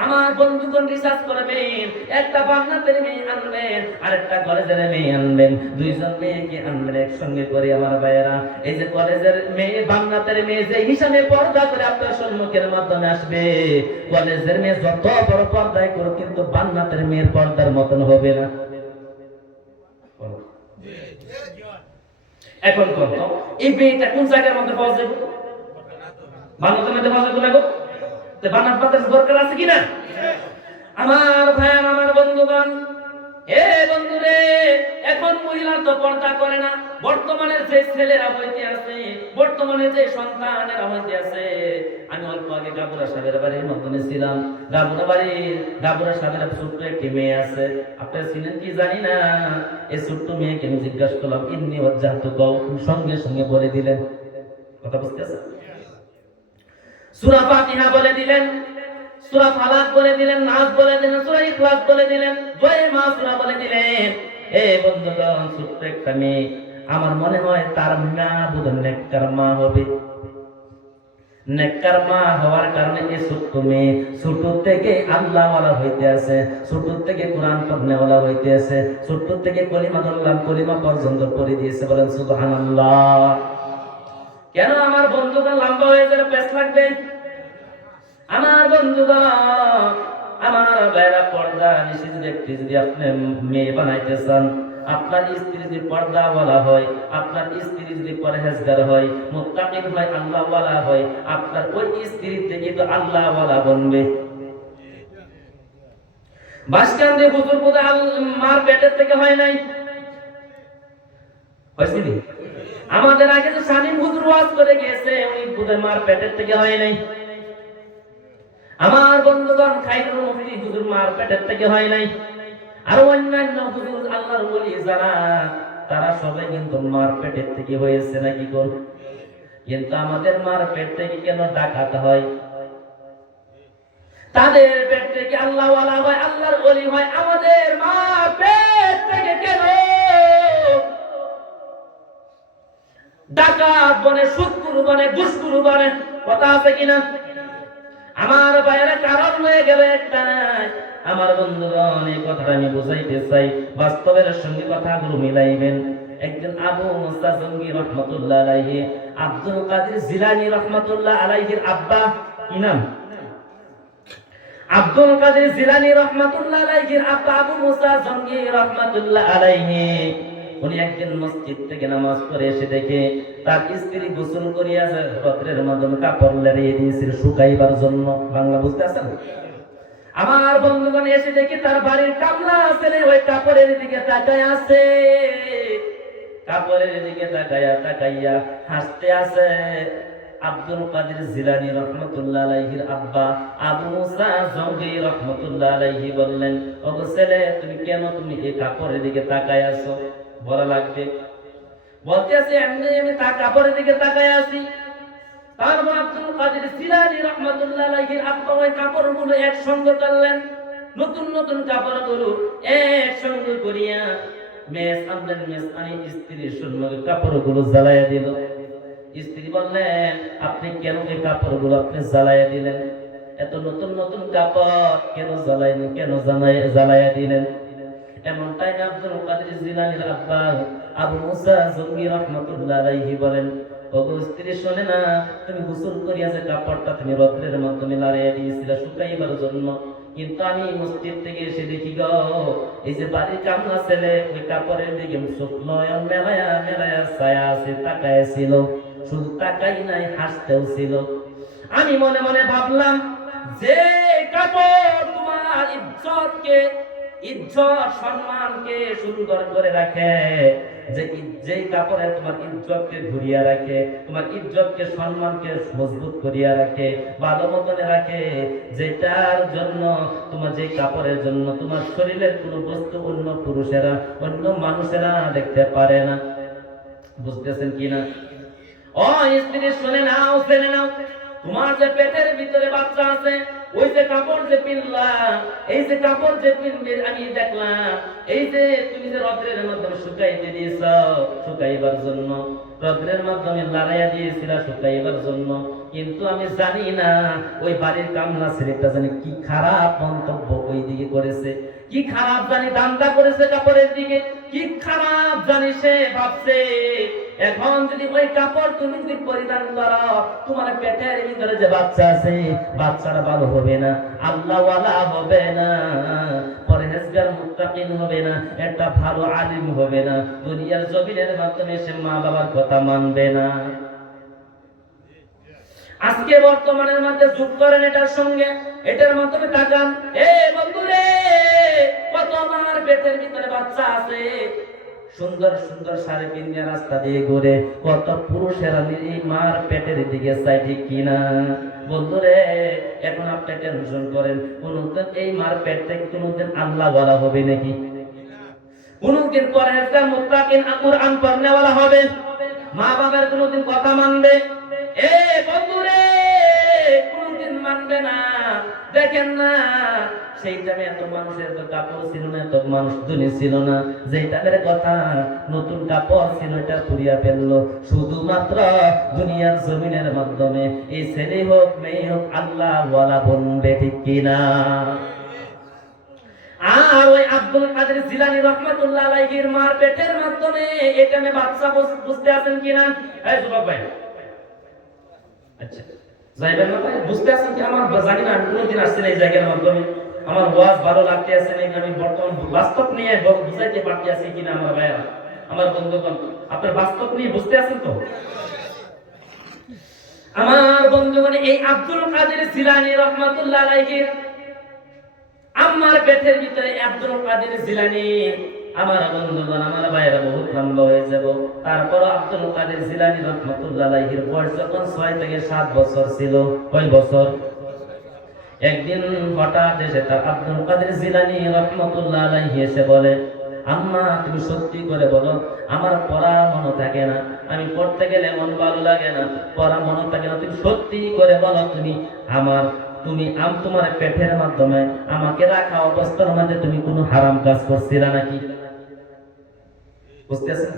আমার বন্ধুগণ রিসার্চ করবেন, একটা বান্নাতের মেয়ে আনবেন আর একটা কলেজের মেয়ে আনবেন, দুইজন মেয়েকে আনবেন একসঙ্গে করে আমার ভাইয়েরা। এই যে কলেজের মেয়ে বান্নাতের মেয়ে যে হিসাবে পর্দা করে আপনার সম্মুখের মাধ্যমে আসবে, কলেজের মেয়ে যত বড় পর্দায় করুক কিন্তু বান্নাতের মেয়ের পর্দার মতন হবে না। এখন কত এই মেয়েটা কোন জায়গার মধ্যে পাওয়া যাবে? বান্নাতের মধ্যে পাওয়া যাবে? তো বান্নাত পাতার দরকার আছে কিনা? আমার ভাইয়ার, আমার বন্ধুগণ, এ বন্ধুরে, এখন মহিলা তো পর্দা করে না। বর্তমানে যে ছেলেরা হইতে আছে, বর্তমানে যে সন্তানেরা হইতে আছে, আমি অল্প আগে গাবুরা সাহেবের বাড়ির মধ্যে ছিলাম। গাবুরা সাহেবের ছোট্ট একটি মেয়ে আছে, আপনারা চিনেন কি জানি না। এই ছোট্ট মেয়েকে আমি জিজ্ঞাসা করলাম, ইন্নি ওয়াজ্জাহতু কও, সঙ্গে সঙ্গে বলে দিলেন। কথা বুঝতেছে? সূরা ফাতিহা বলে দিলেন, সূরা ফালাক বলে দিলেন, নাস বলে দিলেন, সূরা ইখলাস বলে দিলেন, জয় মা সূরা বলে দিলেন। এ বন্ধুগণ, ছোট্ট একটা মেয়ে, আমার মনে হয় তার মা বুঝেন নেককার মা হবে। নেককার মা হওয়ার কারণে এই ছোট্ট মেয়ে ছোট থেকে আল্লাহওয়ালা হইতে আছে, ছোট থেকে কোরআন পড়নেওয়ালা হইতে আছে, ছোট থেকে কলিমা পর্যন্ত পড়ে দিয়েছে। বলেন সুবহানাল্লাহ। কেন আমার বন্ধুগণ লম্বা হয়ে যাবে, পেছ লাগবে? আমার বন্ধুগণ, আমার ভাইরা, পর্দা নিষিদ্ধ ব্যক্তি যদি আপনি মেয়ে বানাইতে চান, আপনার স্ত্রী যদি পর্দাওয়ালা হয়, আপনার স্ত্রী যদি পরহেজগার হয়, মুত্তাকিন হয়, আল্লাহওয়ালা হয়, আপনার ওই স্ত্রী থেকে তো আল্লাহওয়ালা বনবে। বাসকান্দে হুজুর বোধ মার পেটের থেকে হয় নাই, হয়েছিল? আমাদের আগে যে শামীম হুজুর ওয়াজ করে গিয়েছে, ওই বোধহয় মার পেটের থেকে হয় নাই। আমার বন্ধুগণ, খাইরুল মুফতি হুজুর মার পেটের থেকে হয় নাই। আর অন্যান্য হুজুর আল্লাহর ওলি যারা, তারা সবাই কিন্তু মার পেটের থেকে হয়েছে নাকি কোন? কিন্তু আমাদের মার পেট থেকে কেন ডাকাত হয়? তাদের পেট থেকে আল্লাহওয়ালা হয়, আল্লাহর ওলি হয়, আমাদের মা পেট থেকে কেন ডাকাত বনে, সুদখোর বনে, ঘুষখোর বনে? কথা আছে কিনা? আমার বাইরে কারণ হয়ে গেল একটা। আমার বন্ধুগণ, এই কথাটা আমি বুঝাইতে চাই, বাস্তবের সঙ্গে কথাগুলো মিলাইবেন। একজন আবু মুসা জঙ্গি রহমতুল্লাহ আলাইহি, আব্দুল কাদের জিলানী রহমতুল্লাহ আলাইহির আব্বা, কি নাম? আব্দুল কাদের জিলানী রহমতুল্লাহ আলাইহির আব্বা আবু মুসা জঙ্গি রহমতুল্লাহ আলাইহি, উনি একদিন মসজিদ থেকে নামাজ পড়ে এসে দেখে তার স্ত্রী গোসল করিয়া রত্রের মাধ্যমে কাপড় লেড়িয়ে দিয়েছিল শুকাইবার জন্য। বাংলা বুঝতে আছেন? আমার বন্ধুগণ, এসে দেখি তার বাড়ির কামলা ছেলে ওই কাপড়ের দিকে তাকায় আছে, কাপড়ের দিকে তাকাইয়া হাসতে আছে। আব্দুল কাদের জিলানী রহমতুল্লাহ আলাইহির আব্বা আবু মুসা জঙ্গি রহমতুল্লাহ আলাইহি বললেন, ওগো ছেলে, তুমি কেন তুমি এই কাপড়ের দিকে তাকায় আছো? বলা লাগবে। বলতে আছে, এমনি আমি তার কাপড়ের দিকে তাকায় আছি। তারপর আব্দুল কাদের জিলানী রাহমাতুল্লাহ আলাইহির আব্বা ওই কাপড়গুলো একসঙ্গে করলেন, নতুন নতুন কাপড়গুলো একসঙ্গে করিয়া মেস আনলেন, মেস আনি স্ত্রীর সম্মুখে কাপড়গুলো জ্বালাইয়া দিল। স্ত্রী বললেন, আপনি কেন এই কাপড়গুলো আপনি জ্বালাইয়া দিলেন? এত নতুন নতুন কাপড় কেন জ্বালাইলেন, কেন জ্বালাইয়া দিলেন? এমনটাই আব্দুল কাদের জিলানীর আব্বা আবু মুসা জঙ্গি রাহমাতুল্লাহ আলাইহি বলেন, ওগো স্ত্রী, শোনে না, তুমি গোসল করিয়া যে কাপড়টা তুমি রত্রের মাধ্যমে লাড়াইয়া দিয়েছিলে শুকাইবার জন্য, কিন্তু আমি মসজিদ থেকে এসে দেখি গো, এই যে বাড়ির কামলা ছেলে ওই কাপড়ের দিকে চোখ নয়ন মেলায়া মেলায়া ছায়া আছে তাকায় ছিল, শুধু তাকাই নাই, হাসতেও ছিল। আমি মনে মনে ভাবলাম, যে কাপড় তোমার ইজ্জত সম্মানকে সুন্দর করে রাখে, যে কাপড়ে তোমার ইজ্জতকে ঘুরিয়ে রাখে, তোমার ইজ্জতকে সম্মানকে মজবুত করিয়া রাখে, ভালো মতনে রাখে, যেটার জন্য তোমার, যে কাপড়ের জন্য তোমার শরীরের কোনো বস্তু অন্য পুরুষেরা, অন্য মানুষেরা দেখতে পারে না। বুঝতেছেন কিনা? ও স্ত্রী, শুনে নাও, জেনে নাও, তোমার যে পেটের ভিতরে বাচ্চা আছে, ওই যে কাপড় যে পিনলা, এই যে কাপড় যে পিনবে আমি দেখলাম, এই যে তুমি যে রদ্রের মাধ্যমে শুকাইতে দিয়েছ, শুকাইবার জন্য রদ্রের মাধ্যমে লাড়াইয়া দিয়েছিলা শুকাইবার জন্য, কিন্তু আমি জানি না ওই বাড়ির কামলা ছেলেটা জানি কি খারাপ মন্তব্য ওই দিকে করেছে, কি খারাপ জানি দান্দা করেছে কাপড়ের দিকে, কি খারাপ জানি সে ভাবছে। এখন যদি ওই কাপড় তুমি যদি পরিধান করো, তোমার পেটের ভিতরে যে বাচ্চা আছে, বাচ্চাটা ভালো হবে না, আল্লাহওয়ালা হবে না, পরহেজগার মুত্তাকিন হবে না, একটা ভালো আলিম হবে না, দুনিয়ার জমিনের মাধ্যমে সে মা বাবার কথা মানবে না। আজকে বর্তমানের মধ্যে যোগ করেন এটার সঙ্গে, এটার মাধ্যমে তাকান। এ বন্ধুরে, কত আমার পেটের ভিতরে বাচ্চা আছে, সুন্দর সুন্দর শাড়ি পিন্ধে রাস্তা দিয়ে ঘুরে, কত পুরুষেরা এই মার পেটের দিকে চাই, ঠিক কিনা বন্ধুরে? এখন আপনি টেনশন করেন, কোনদিন এই মার পেট থেকে কোনদিন আল্লাহ বলা হবে নাকি? কোনদিন পরহেজগার মুত্তাকিন কুরআন পড়নেওয়ালা হবে? মা বাবার কোনদিন কথা মানবে? এ বন্ধুরে, কোনদিন মানবে না। দেখেন না, সেই টাইমে এত মানুষের তো কাপড় ছিল না, এত মানুষ ধনী ছিল না, যেই টাইমের কথা নতুন কাপড় ছিল এটা পুড়িয়া ফেললো শুধুমাত্র দুনিয়ার জমিনের মাধ্যমে। এই ছেলে হোক মেয়ে হোক আল্লাহ ওয়ালা বলবে, ঠিক কিনা? আর ওই আব্দুল কাদের জিলানী রাহমাতুল্লাহ আলাইহির মার পেটের মাধ্যমে এটা মে বাচ্চা বুঝতে আছেন কিনা? এই যুবক ভাই, আচ্ছা যাইবেন না ভাই, বুঝতে আছেন কি? আমার জানি না, আমি কোনদিন আসছি না এই জায়গার মাধ্যমে, আমার ওয়াজ ভালো লাগতে আছে নাকি, আমি বর্তমান বাস্তব নিয়ে বুঝাইতে পারতে আছি কিনা আমার ভাইয়া, আমার বন্ধুগণ, আপনার বাস্তব নিয়ে বুঝতে আছেন তো? আমার বন্ধুগণ, এই আব্দুল কাদের জিলানী রাহমাতুল্লাহ আলাইহির আমার পেটের ভিতরে আব্দুল কাদের জিলানী, আমার বন্ধুগণ, আমার ভাইয়েরা বহুত লম্বা হয়ে যাব। তারপর আব্দুল কাদের জিলানী রাহমাতুল্লাহ আলাইহির বয়স যখন 6 থেকে 7 বছর ছিল, কয় বছর? একদিন হঠাৎ এসে তার আব্দুল কাদের জিলানী রাহমাতুল্লাহ আলাইহি এসে বলে, আম্মা তুমি সত্যি করে বলো, আমার পড়া মনে থাকে না, আমি পড়তে গেলে মন ভালো লাগে না, পড়া মনে থাকে না, তুমি সত্যি করে বলো, তুমি তোমার পেটের মাধ্যমে আমাকে রাখা অবস্থার মধ্যে তুমি কোনো হারাম কাজ করছিলা নাকি? বুঝতেছেন?